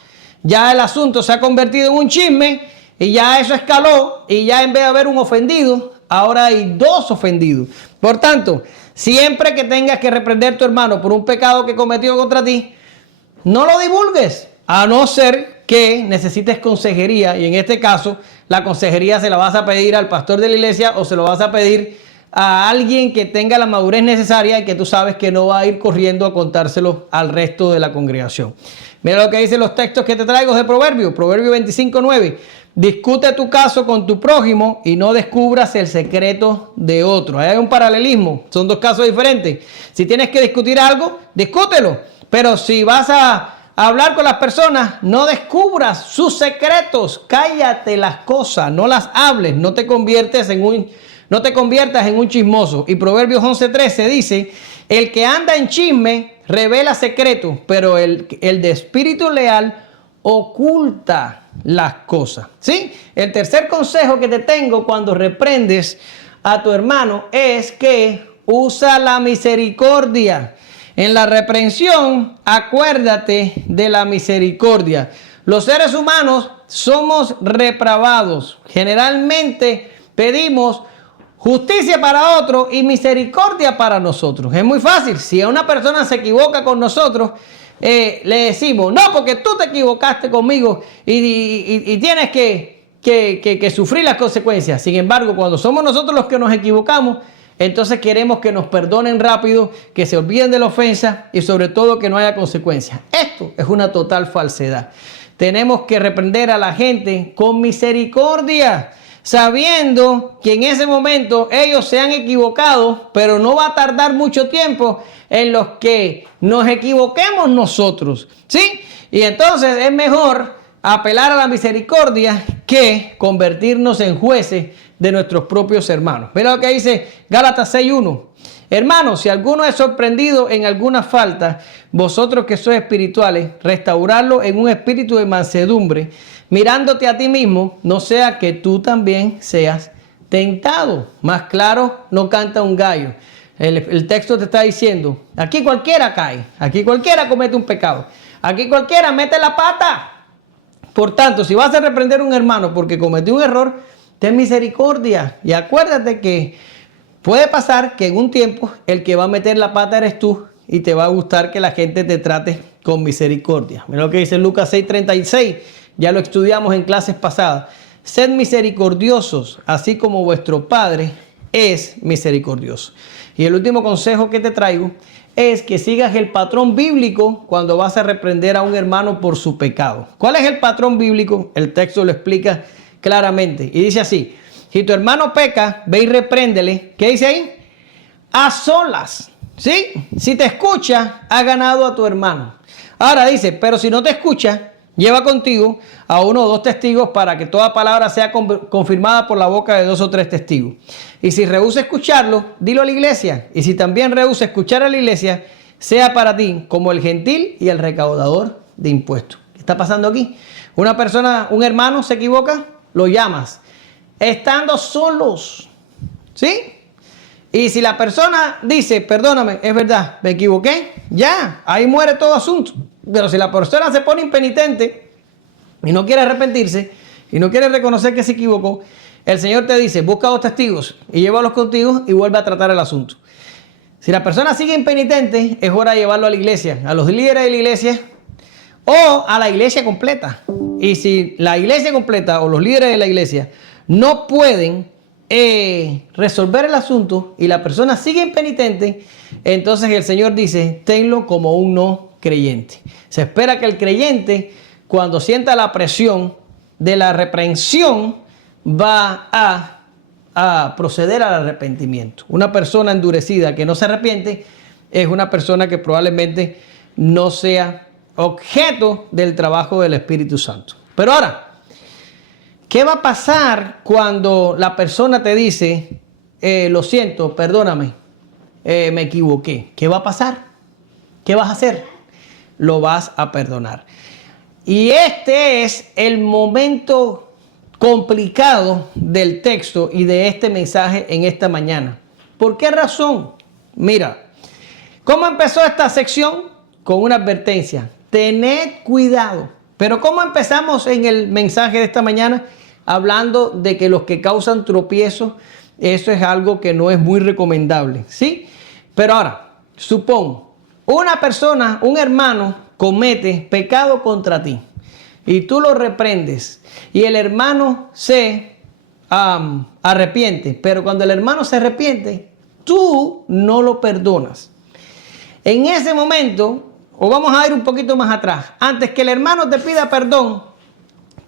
ya el asunto se ha convertido en un chisme y ya eso escaló y ya en vez de haber un ofendido, ahora hay dos ofendidos. Por tanto, siempre que tengas que reprender a tu hermano por un pecado que cometió contra ti, no lo divulgues, a no ser que necesites consejería, y en este caso la consejería se la vas a pedir al pastor de la iglesia o se lo vas a pedir a alguien que tenga la madurez necesaria y que tú sabes que no va a ir corriendo a contárselo al resto de la congregación. Mira lo que dicen los textos que te traigo de Proverbios. Proverbio 25:9. Discute tu caso con tu prójimo y no descubras el secreto de otro. Ahí hay un paralelismo. Son dos casos diferentes. Si tienes que discutir algo, discútelo. Pero si vas a hablar con las personas, no descubras sus secretos. Cállate las cosas, no las hables. No te conviertas en un chismoso. Y Proverbios 11:13 dice: el que anda en chisme revela secretos, pero el de espíritu leal oculta las cosas. ¿Sí? El tercer consejo que te tengo cuando reprendes a tu hermano es que usa la misericordia. En la reprensión, acuérdate de la misericordia. Los seres humanos somos reprobados. Generalmente pedimos justicia para otro y misericordia para nosotros. Es muy fácil. Si una persona se equivoca con nosotros, le decimos, no, porque tú te equivocaste conmigo y tienes que sufrir las consecuencias. Sin embargo, cuando somos nosotros los que nos equivocamos, entonces queremos que nos perdonen rápido, que se olviden de la ofensa y sobre todo que no haya consecuencias. Esto es una total falsedad. Tenemos que reprender a la gente con misericordia, sabiendo que en ese momento ellos se han equivocado, pero no va a tardar mucho tiempo en los que nos equivoquemos nosotros, ¿sí? Y entonces es mejor apelar a la misericordia que convertirnos en jueces de nuestros propios hermanos. Mira lo que dice Gálatas 6:1. Hermanos, si alguno es sorprendido en alguna falta, vosotros que sois espirituales, restaurarlo en un espíritu de mansedumbre, mirándote a ti mismo, no sea que tú también seas tentado. Más claro no canta un gallo. El texto te está diciendo, aquí cualquiera cae, aquí cualquiera comete un pecado, aquí cualquiera mete la pata. Por tanto, si vas a reprender a un hermano porque cometió un error, ten misericordia y acuérdate que puede pasar que en un tiempo el que va a meter la pata eres tú y te va a gustar que la gente te trate con misericordia. Mira lo que dice Lucas 6:36, ya lo estudiamos en clases pasadas. Sed misericordiosos, así como vuestro Padre es misericordioso. Y el último consejo que te traigo es que sigas el patrón bíblico cuando vas a reprender a un hermano por su pecado. ¿Cuál es el patrón bíblico? El texto lo explica claramente y dice así: si tu hermano peca, ve y repréndele. ¿Qué dice ahí? A solas. ¿Sí? Si te escucha, ha ganado a tu hermano. Ahora dice, pero si no te escucha, lleva contigo a 1 o 2 testigos para que toda palabra sea confirmada por la boca de 2 o 3 testigos. Y si rehúsa escucharlo, dilo a la iglesia. Y si también rehúsa escuchar a la iglesia, sea para ti como el gentil y el recaudador de impuestos. ¿Qué está pasando aquí? Una persona, un hermano se equivoca, lo llamas, estando solos. ¿Sí? Y si la persona dice, perdóname, es verdad, me equivoqué, ya, ahí muere todo asunto. Pero si la persona se pone impenitente y no quiere arrepentirse y no quiere reconocer que se equivocó, el Señor te dice, busca 2 testigos y llévalos contigo y vuelve a tratar el asunto. Si la persona sigue impenitente, es hora de llevarlo a la iglesia, a los líderes de la iglesia o a la iglesia completa. Y si la iglesia completa o los líderes de la iglesia no pueden resolver el asunto y la persona sigue impenitente, entonces el Señor dice, tenlo como un no creyente. Se espera que el creyente, cuando sienta la presión de la reprensión, va a proceder al arrepentimiento. Una persona endurecida que no se arrepiente es una persona que probablemente no sea objeto del trabajo del Espíritu Santo. Pero ahora, ¿qué va a pasar cuando la persona te dice, lo siento, perdóname, me equivoqué? ¿Qué va a pasar? ¿Qué vas a hacer? Lo vas a perdonar. Y este es el momento complicado del texto y de este mensaje en esta mañana. ¿Por qué razón? Mira, ¿cómo empezó esta sección? Con una advertencia. Tened cuidado Pero ¿cómo empezamos en el mensaje de esta mañana? Hablando de que los que causan tropiezos, eso es algo que no es muy recomendable, ¿sí? Pero ahora, supón, una persona, un hermano, comete pecado contra ti y tú lo reprendes y el hermano se arrepiente, pero cuando el hermano se arrepiente, tú no lo perdonas. En ese momento, o vamos a ir un poquito más atrás, antes que el hermano te pida perdón,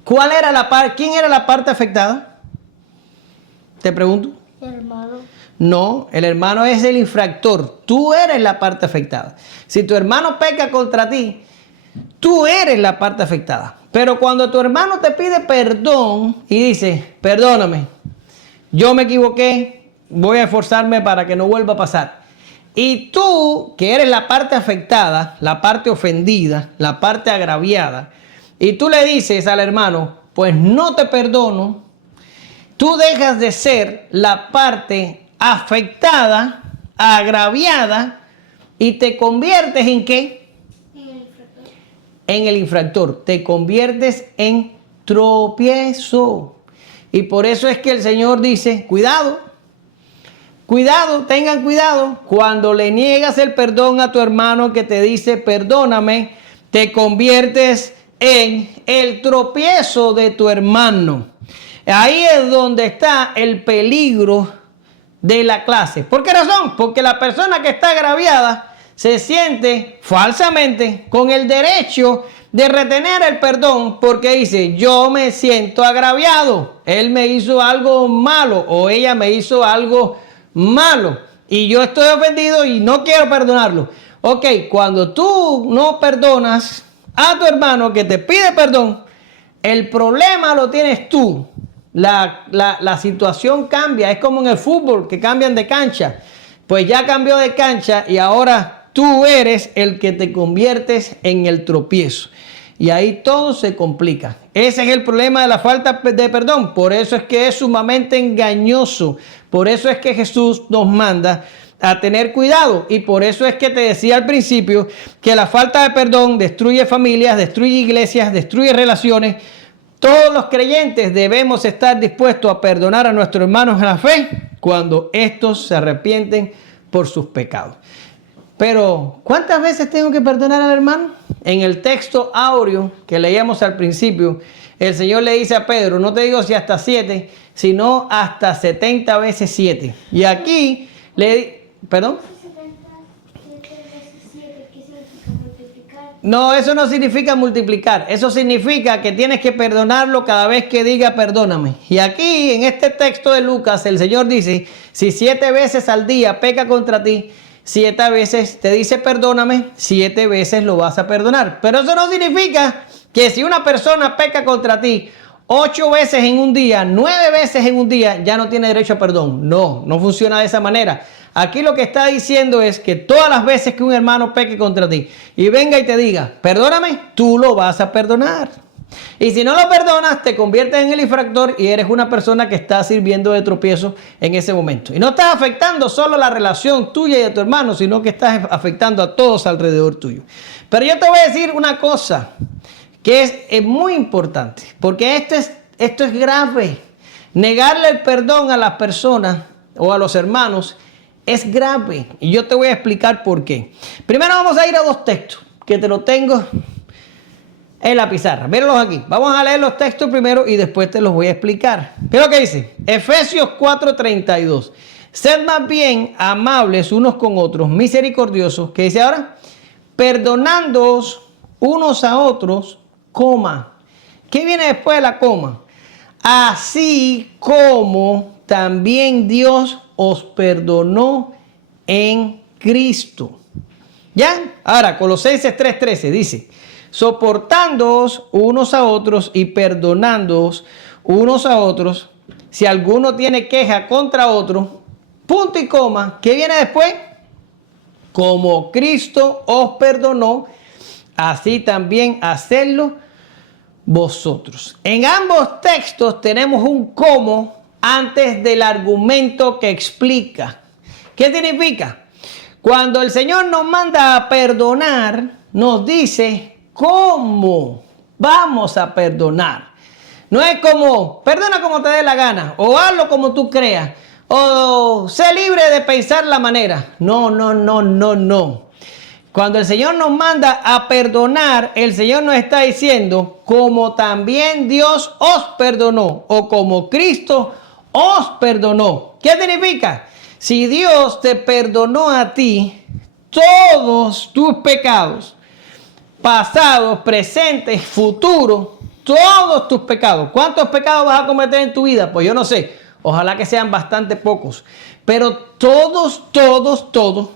¿quién era la parte afectada? Te pregunto. Hermano. No, el hermano es el infractor. Tú eres la parte afectada. Si tu hermano peca contra ti, tú eres la parte afectada. Pero cuando tu hermano te pide perdón y dice, perdóname, yo me equivoqué, voy a esforzarme para que no vuelva a pasar. Y tú, que eres la parte afectada, la parte ofendida, la parte agraviada, y tú le dices al hermano, pues no te perdono, tú dejas de ser la parte afectada, agraviada, y te conviertes ¿en qué? En el infractor. Te conviertes en tropiezo. Y por eso es que el Señor dice, cuidado, tengan cuidado. Cuando le niegas el perdón a tu hermano que te dice, perdóname, te conviertes en el tropiezo de tu hermano. Ahí es donde está el peligro de la clase. ¿Por qué razón? Porque la persona que está agraviada se siente falsamente con el derecho de retener el perdón porque dice, yo me siento agraviado, él me hizo algo malo o ella me hizo algo malo y yo estoy ofendido y no quiero perdonarlo. Ok, cuando tú no perdonas a tu hermano que te pide perdón, el problema lo tienes tú. La situación cambia, es como en el fútbol que cambian de cancha. Pues ya cambió de cancha y ahora tú eres el que te conviertes en el tropiezo. Y ahí todo se complica. Ese es el problema de la falta de perdón. Por eso es que es sumamente engañoso. Por eso es que Jesús nos manda a tener cuidado. Y por eso es que te decía al principio que la falta de perdón destruye familias, destruye iglesias, destruye relaciones. Todos los creyentes debemos estar dispuestos a perdonar a nuestros hermanos en la fe cuando estos se arrepienten por sus pecados. Pero, ¿cuántas veces tengo que perdonar al hermano? En el texto áureo que leíamos al principio, el Señor le dice a Pedro, no te digo si hasta 7, sino hasta 70 veces 7. Y aquí ¿perdón? No, eso no significa multiplicar. Eso significa que tienes que perdonarlo cada vez que diga perdóname. Y aquí, en este texto de Lucas, el Señor dice, si 7 veces al día peca contra ti, 7 veces te dice perdóname, 7 veces lo vas a perdonar. Pero eso no significa que si una persona peca contra ti 8 veces en un día, 9 veces en un día, ya no tiene derecho a perdón. No, no funciona de esa manera. Aquí lo que está diciendo es que todas las veces que un hermano peque contra ti y venga y te diga, perdóname, tú lo vas a perdonar. Y si no lo perdonas, te conviertes en el infractor y eres una persona que está sirviendo de tropiezo en ese momento. Y no estás afectando solo la relación tuya y de tu hermano, sino que estás afectando a todos alrededor tuyo. Pero yo te voy a decir una cosa que es muy importante, porque esto es grave. Negarle el perdón a las personas o a los hermanos es grave. Y yo te voy a explicar por qué. Primero vamos a ir a 2 textos que te los tengo en la pizarra. Míralos aquí. Vamos a leer los textos primero y después te los voy a explicar. ¿Qué es lo que dice? Efesios 4:32. Sed más bien amables unos con otros, misericordiosos. ¿Qué dice ahora? Perdonándoos unos a otros, coma. ¿Qué viene después de la coma? Así como también Dios os perdonó en Cristo. ¿Ya? Ahora, Colosenses 3:13 dice, soportándoos unos a otros y perdonándoos unos a otros, si alguno tiene queja contra otro, punto y coma, ¿qué viene después? Como Cristo os perdonó, así también hacedlo vosotros. En ambos textos tenemos un cómo antes del argumento que explica. ¿Qué significa? Cuando el Señor nos manda a perdonar, nos dice cómo vamos a perdonar. No es como, perdona como te dé la gana, o hazlo como tú creas, o sé libre de pensar la manera. No, no, no, no, no. Cuando el Señor nos manda a perdonar, el Señor nos está diciendo, como también Dios os perdonó, o como Cristo os perdonó. ¿Qué significa? Si Dios te perdonó a ti todos tus pecados, pasados, presentes, futuros, todos tus pecados. ¿Cuántos pecados vas a cometer en tu vida? Pues yo no sé. Ojalá que sean bastante pocos. Pero todos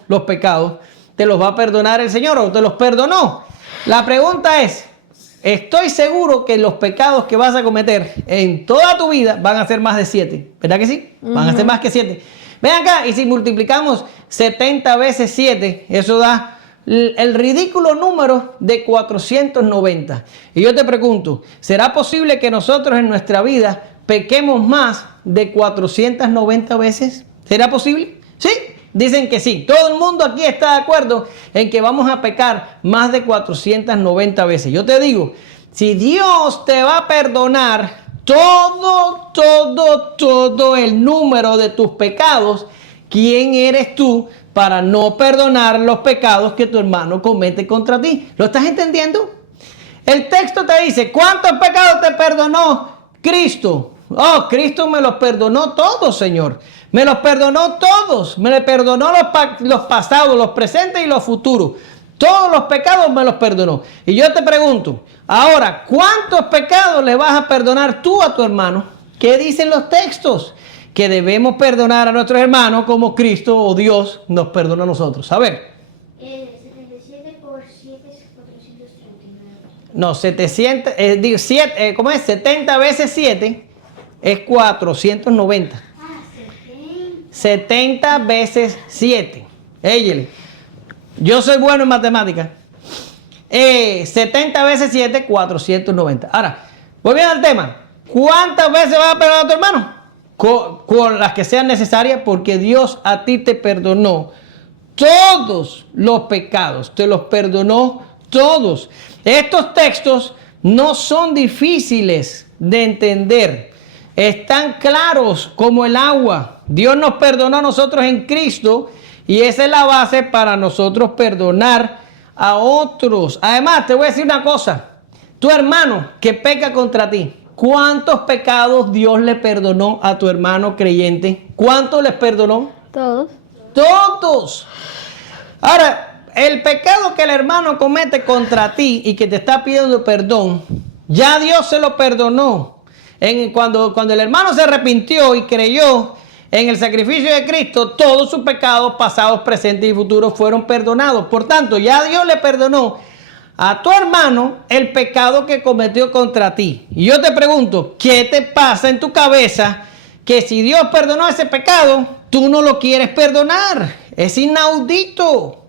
los pecados te los va a perdonar el Señor, o te los perdonó. La pregunta es, estoy seguro que los pecados que vas a cometer en toda tu vida van a ser más de 7. ¿Verdad que sí? Van a ser más que 7. Ven acá, y si multiplicamos 70 veces 7, eso da el ridículo número de 490. Y yo te pregunto, ¿será posible que nosotros en nuestra vida pequemos más de 490 veces? ¿Será posible? Sí, dicen que sí. Todo el mundo aquí está de acuerdo en que vamos a pecar más de 490 veces. Yo te digo, si Dios te va a perdonar todo el número de tus pecados, ¿quién eres tú para no perdonar los pecados que tu hermano comete contra ti? ¿Lo estás entendiendo? El texto te dice, ¿cuántos pecados te perdonó Cristo? Oh, Cristo me los perdonó todos, Señor. Me los perdonó todos. Me le perdonó los pasados, los presentes y los futuros. Todos los pecados me los perdonó. Y yo te pregunto, ahora, ¿cuántos pecados le vas a perdonar tú a tu hermano? ¿Qué dicen los textos? Que debemos perdonar a nuestros hermanos como Cristo o Dios nos perdona a nosotros. A ver. 77 por 7 es 439. No, 700, ¿cómo es? 70 veces 7 es 490. 70 veces 7. Éyele. Yo soy bueno en matemáticas. 70 veces 7, 490. Ahora, volviendo al tema. ¿Cuántas veces vas a perdonar a tu hermano? Con las que sean necesarias, porque Dios a ti te perdonó todos los pecados. Te los perdonó todos. Estos textos no son difíciles de entender. Están claros como el agua. Dios nos perdonó a nosotros en Cristo. Y esa es la base para nosotros perdonar a otros. Además, te voy a decir una cosa. Tu hermano que peca contra ti, ¿cuántos pecados Dios le perdonó a tu hermano creyente? ¿Cuántos les perdonó? Todos. Todos. Ahora, el pecado que el hermano comete contra ti y que te está pidiendo perdón, ya Dios se lo perdonó. Cuando el hermano se arrepintió y creyó en el sacrificio de Cristo, todos sus pecados pasados, presentes y futuros fueron perdonados. Por tanto, ya Dios le perdonó a tu hermano el pecado que cometió contra ti. Y yo te pregunto, ¿qué te pasa en tu cabeza que si Dios perdonó ese pecado, tú no lo quieres perdonar? Es inaudito.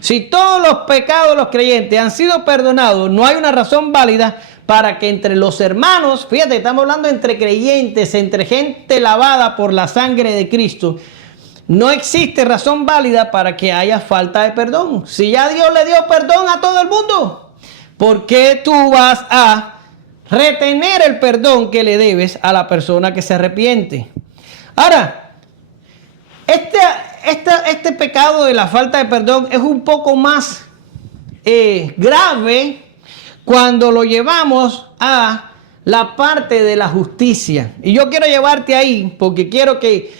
Si todos los pecados de los creyentes han sido perdonados, no hay una razón válida para que entre los hermanos, fíjate, estamos hablando entre creyentes, entre gente lavada por la sangre de Cristo, no existe razón válida para que haya falta de perdón. Si ya Dios le dio perdón a todo el mundo, ¿por qué tú vas a retener el perdón que le debes a la persona que se arrepiente? Ahora, este pecado de la falta de perdón es un poco más grave cuando lo llevamos a la parte de la justicia. Y yo quiero llevarte ahí porque quiero que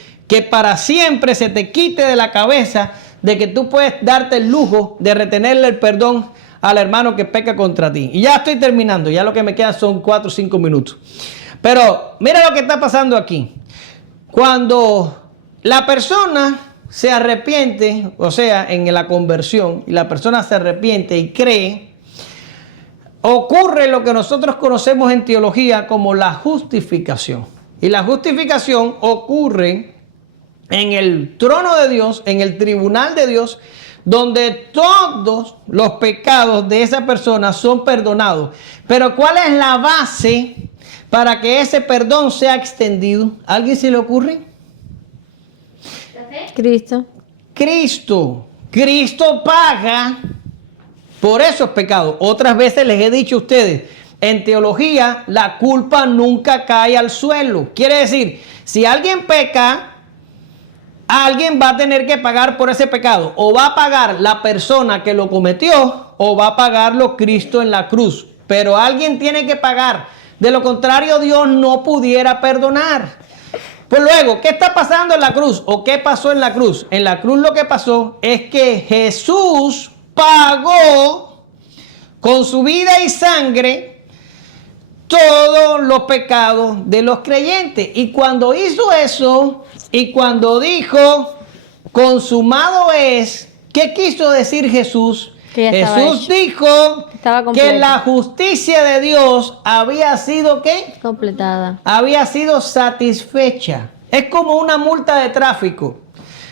para siempre se te quite de la cabeza de que tú puedes darte el lujo de retenerle el perdón al hermano que peca contra ti. Y ya estoy terminando, ya lo que me queda son 4 o 5 minutos. Pero mira lo que está pasando aquí. Cuando la persona se arrepiente, o sea, en la conversión, y la persona se arrepiente y cree, ocurre lo que nosotros conocemos en teología como la justificación. Y la justificación ocurre en el trono de Dios, en el tribunal de Dios, donde todos los pecados de esa persona son perdonados. Pero ¿cuál es la base para que ese perdón sea extendido? ¿A alguien se le ocurre? Cristo. Cristo paga por esos pecados. Otras veces les he dicho a ustedes En teología, la culpa nunca cae al suelo. Quiere decir, si alguien peca, alguien va a tener que pagar por ese pecado. O va a pagar la persona que lo cometió, o va a pagarlo Cristo en la cruz. Pero alguien tiene que pagar. De lo contrario, Dios no pudiera perdonar. Pues luego, ¿qué está pasando en la cruz? ¿O qué pasó en la cruz? En la cruz lo que pasó es que Jesús pagó con su vida y sangre todos los pecados de los creyentes. Y cuando hizo eso, y cuando dijo, consumado es, ¿qué quiso decir Jesús? Jesús dijo que la justicia de Dios había sido, ¿qué? Completada. Había sido satisfecha. Es como una multa de tráfico.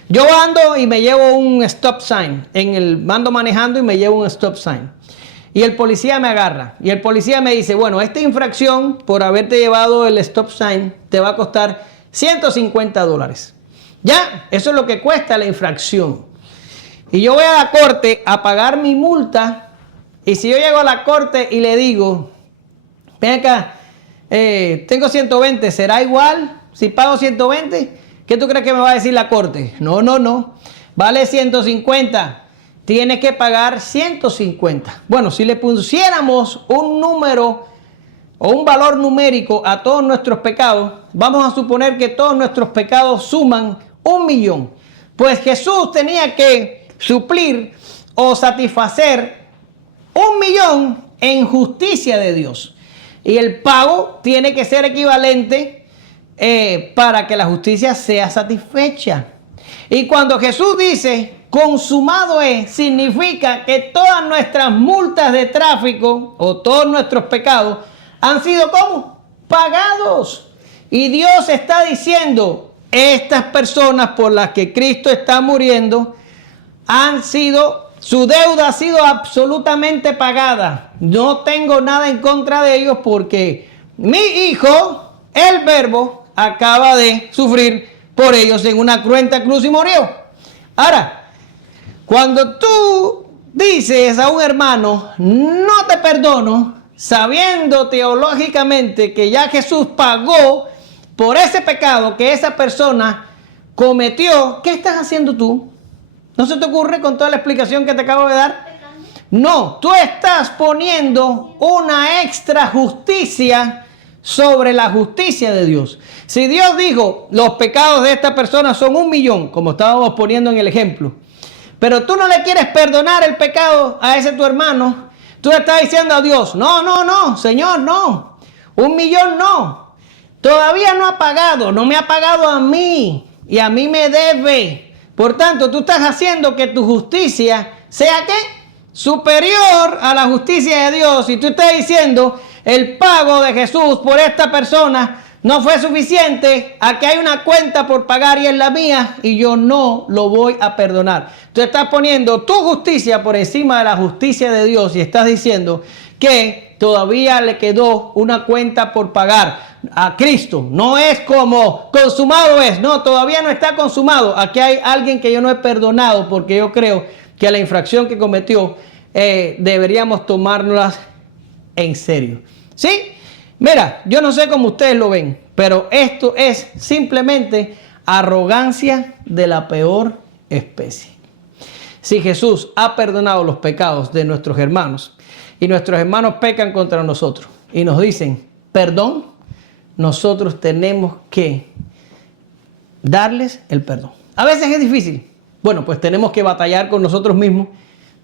Yo ando y me llevo un stop sign. Ando manejando y me llevo un stop sign. Y el policía me agarra. Y el policía me dice, bueno, esta infracción por haberte llevado el stop sign te va a costar $150. Ya, eso es lo que cuesta la infracción. Y yo voy a la corte a pagar mi multa. Y si yo llego a la corte y le digo, ven acá, tengo 120, ¿será igual si pago 120? ¿Qué tú crees que me va a decir la corte? No. Vale 150. Tienes que pagar 150. Bueno, si le pusiéramos un número o un valor numérico a todos nuestros pecados, vamos a suponer que todos nuestros pecados suman 1.000.000. Pues Jesús tenía que suplir o satisfacer 1.000.000 en justicia de Dios. Y el pago tiene que ser equivalente para que la justicia sea satisfecha. Y cuando Jesús dice, consumado es, significa que todas nuestras multas de tráfico o todos nuestros pecados han sido ¿cómo? Pagados. Y Dios está diciendo, estas personas por las que Cristo está muriendo su deuda ha sido absolutamente pagada. No tengo nada en contra de ellos porque mi Hijo, el Verbo, acaba de sufrir por ellos en una cruenta cruz y murió. Ahora, cuando tú dices a un hermano, no te perdono, sabiendo teológicamente que ya Jesús pagó por ese pecado que esa persona cometió, ¿qué estás haciendo tú? ¿No se te ocurre con toda la explicación que te acabo de dar? No, tú estás poniendo una extra justicia sobre la justicia de Dios. Si Dios dijo, los pecados de esta persona son 1.000.000, como estábamos poniendo en el ejemplo, pero tú no le quieres perdonar el pecado a ese tu hermano, tú le estás diciendo a Dios, no, Señor, no, 1.000.000 no, todavía no ha pagado, no me ha pagado a mí y a mí me debe. Por tanto, tú estás haciendo que tu justicia sea ¿qué? Superior a la justicia de Dios. Y tú estás diciendo, el pago de Jesús por esta persona no fue suficiente. Aquí hay una cuenta por pagar y es la mía y yo no lo voy a perdonar. Tú estás poniendo tu justicia por encima de la justicia de Dios y estás diciendo que todavía le quedó una cuenta por pagar a Cristo. No es como consumado es, no, todavía no está consumado. Aquí hay alguien que yo no he perdonado porque yo creo que la infracción que cometió deberíamos tomárnoslas en serio. ¿Sí? Mira, yo no sé cómo ustedes lo ven, pero esto es simplemente arrogancia de la peor especie. Si Jesús ha perdonado los pecados de nuestros hermanos y nuestros hermanos pecan contra nosotros y nos dicen perdón, nosotros tenemos que darles el perdón. A veces es difícil. Bueno, pues tenemos que batallar con nosotros mismos,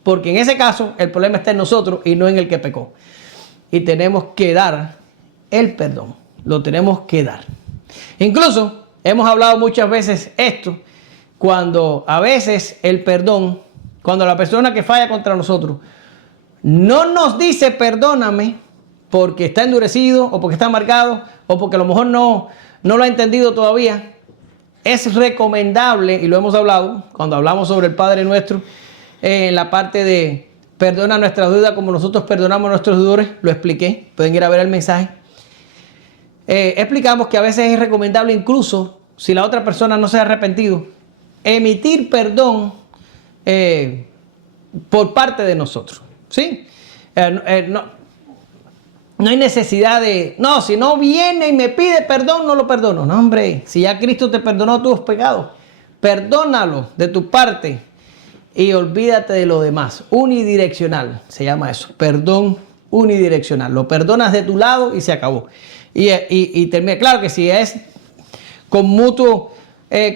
porque en ese caso el problema está en nosotros y no en el que pecó. Y tenemos que dar el perdón. Lo tenemos que dar. Incluso hemos hablado muchas veces esto, cuando a veces el perdón, cuando la persona que falla contra nosotros no nos dice perdóname porque está endurecido o porque está amargado o porque a lo mejor no lo ha entendido todavía, es recomendable, y lo hemos hablado cuando hablamos sobre el Padre Nuestro, en la parte de perdona nuestras deudas como nosotros perdonamos a nuestros deudores, lo expliqué, pueden ir a ver el mensaje. Explicamos que a veces es recomendable, incluso si la otra persona no se ha arrepentido, emitir perdón por parte de nosotros. ¿Sí? No hay necesidad de, no, si no viene y me pide perdón, no lo perdono. No, hombre, si ya Cristo te perdonó tus pecados, perdónalo de tu parte y olvídate de lo demás. Unidireccional, se llama eso, perdón unidireccional. Lo perdonas de tu lado y se acabó. Y termina, claro que si es con mutuo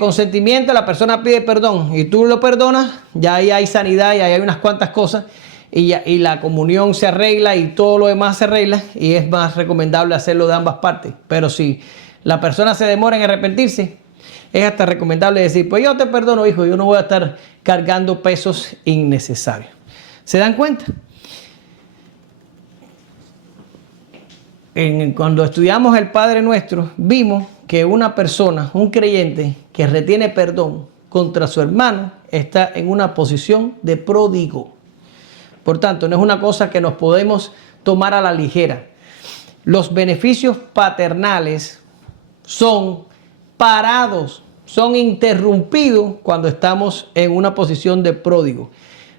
consentimiento, la persona pide perdón y tú lo perdonas, ya ahí hay sanidad y ahí hay unas cuantas cosas. Y la comunión se arregla y todo lo demás se arregla y es más recomendable hacerlo de ambas partes. Pero si la persona se demora en arrepentirse, es hasta recomendable decir, pues yo te perdono, hijo, yo no voy a estar cargando pesos innecesarios. ¿Se dan cuenta? Cuando estudiamos el Padre Nuestro, vimos que una persona, un creyente que retiene perdón contra su hermano, está en una posición de pródigo. Por tanto, no es una cosa que nos podemos tomar a la ligera. Los beneficios paternales son parados, son interrumpidos cuando estamos en una posición de pródigo.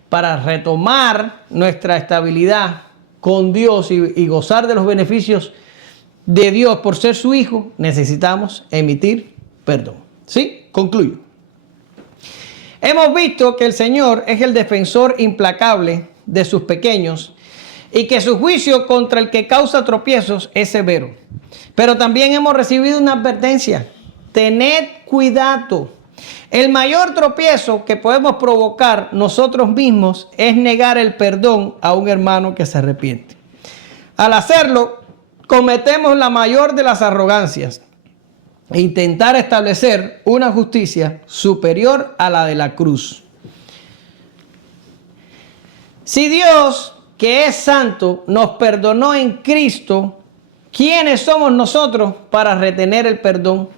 Para retomar nuestra estabilidad con Dios y gozar de los beneficios de Dios por ser su hijo, necesitamos emitir perdón. ¿Sí? Concluyo. Hemos visto que el Señor es el defensor implacable de sus pequeños y que su juicio contra el que causa tropiezos es severo. Pero también hemos recibido una advertencia. Tened cuidado. El mayor tropiezo que podemos provocar nosotros mismos es negar el perdón a un hermano que se arrepiente. Al hacerlo, cometemos la mayor de las arrogancias. Intentar establecer una justicia superior a la de la cruz. Si Dios, que es santo, nos perdonó en Cristo, ¿quiénes somos nosotros para retener el perdón?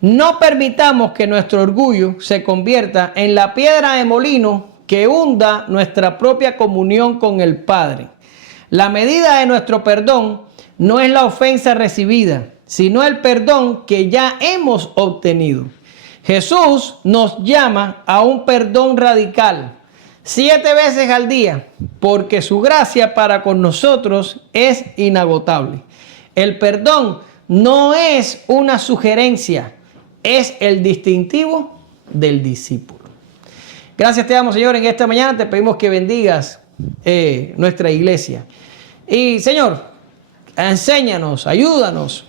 No permitamos que nuestro orgullo se convierta en la piedra de molino que hunda nuestra propia comunión con el Padre. La medida de nuestro perdón no es la ofensa recibida, sino el perdón que ya hemos obtenido. Jesús nos llama a un perdón radical, 7 veces al día, porque su gracia para con nosotros es inagotable. El perdón no es una sugerencia, es el distintivo del discípulo. Gracias te damos, Señor, en esta mañana. Te pedimos que bendigas nuestra iglesia. Y, Señor, enséñanos, ayúdanos,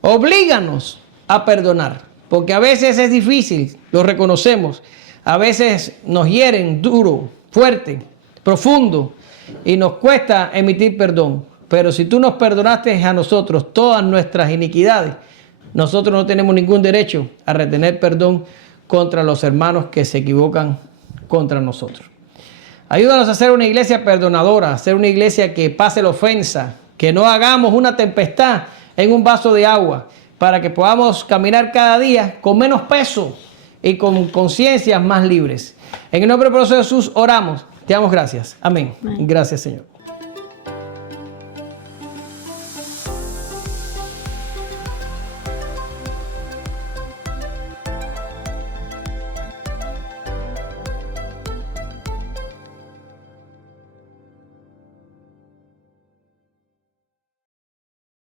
oblíganos a perdonar, porque a veces es difícil, lo reconocemos. A veces nos hieren duro, fuerte, profundo y nos cuesta emitir perdón. Pero si tú nos perdonaste a nosotros todas nuestras iniquidades, nosotros no tenemos ningún derecho a retener perdón contra los hermanos que se equivocan contra nosotros. Ayúdanos a ser una iglesia perdonadora, a ser una iglesia que pase la ofensa, que no hagamos una tempestad en un vaso de agua, para que podamos caminar cada día con menos peso y con conciencias más libres. En el nombre del Señor Jesús oramos. Te damos gracias. Amén. Amén. Gracias, Señor.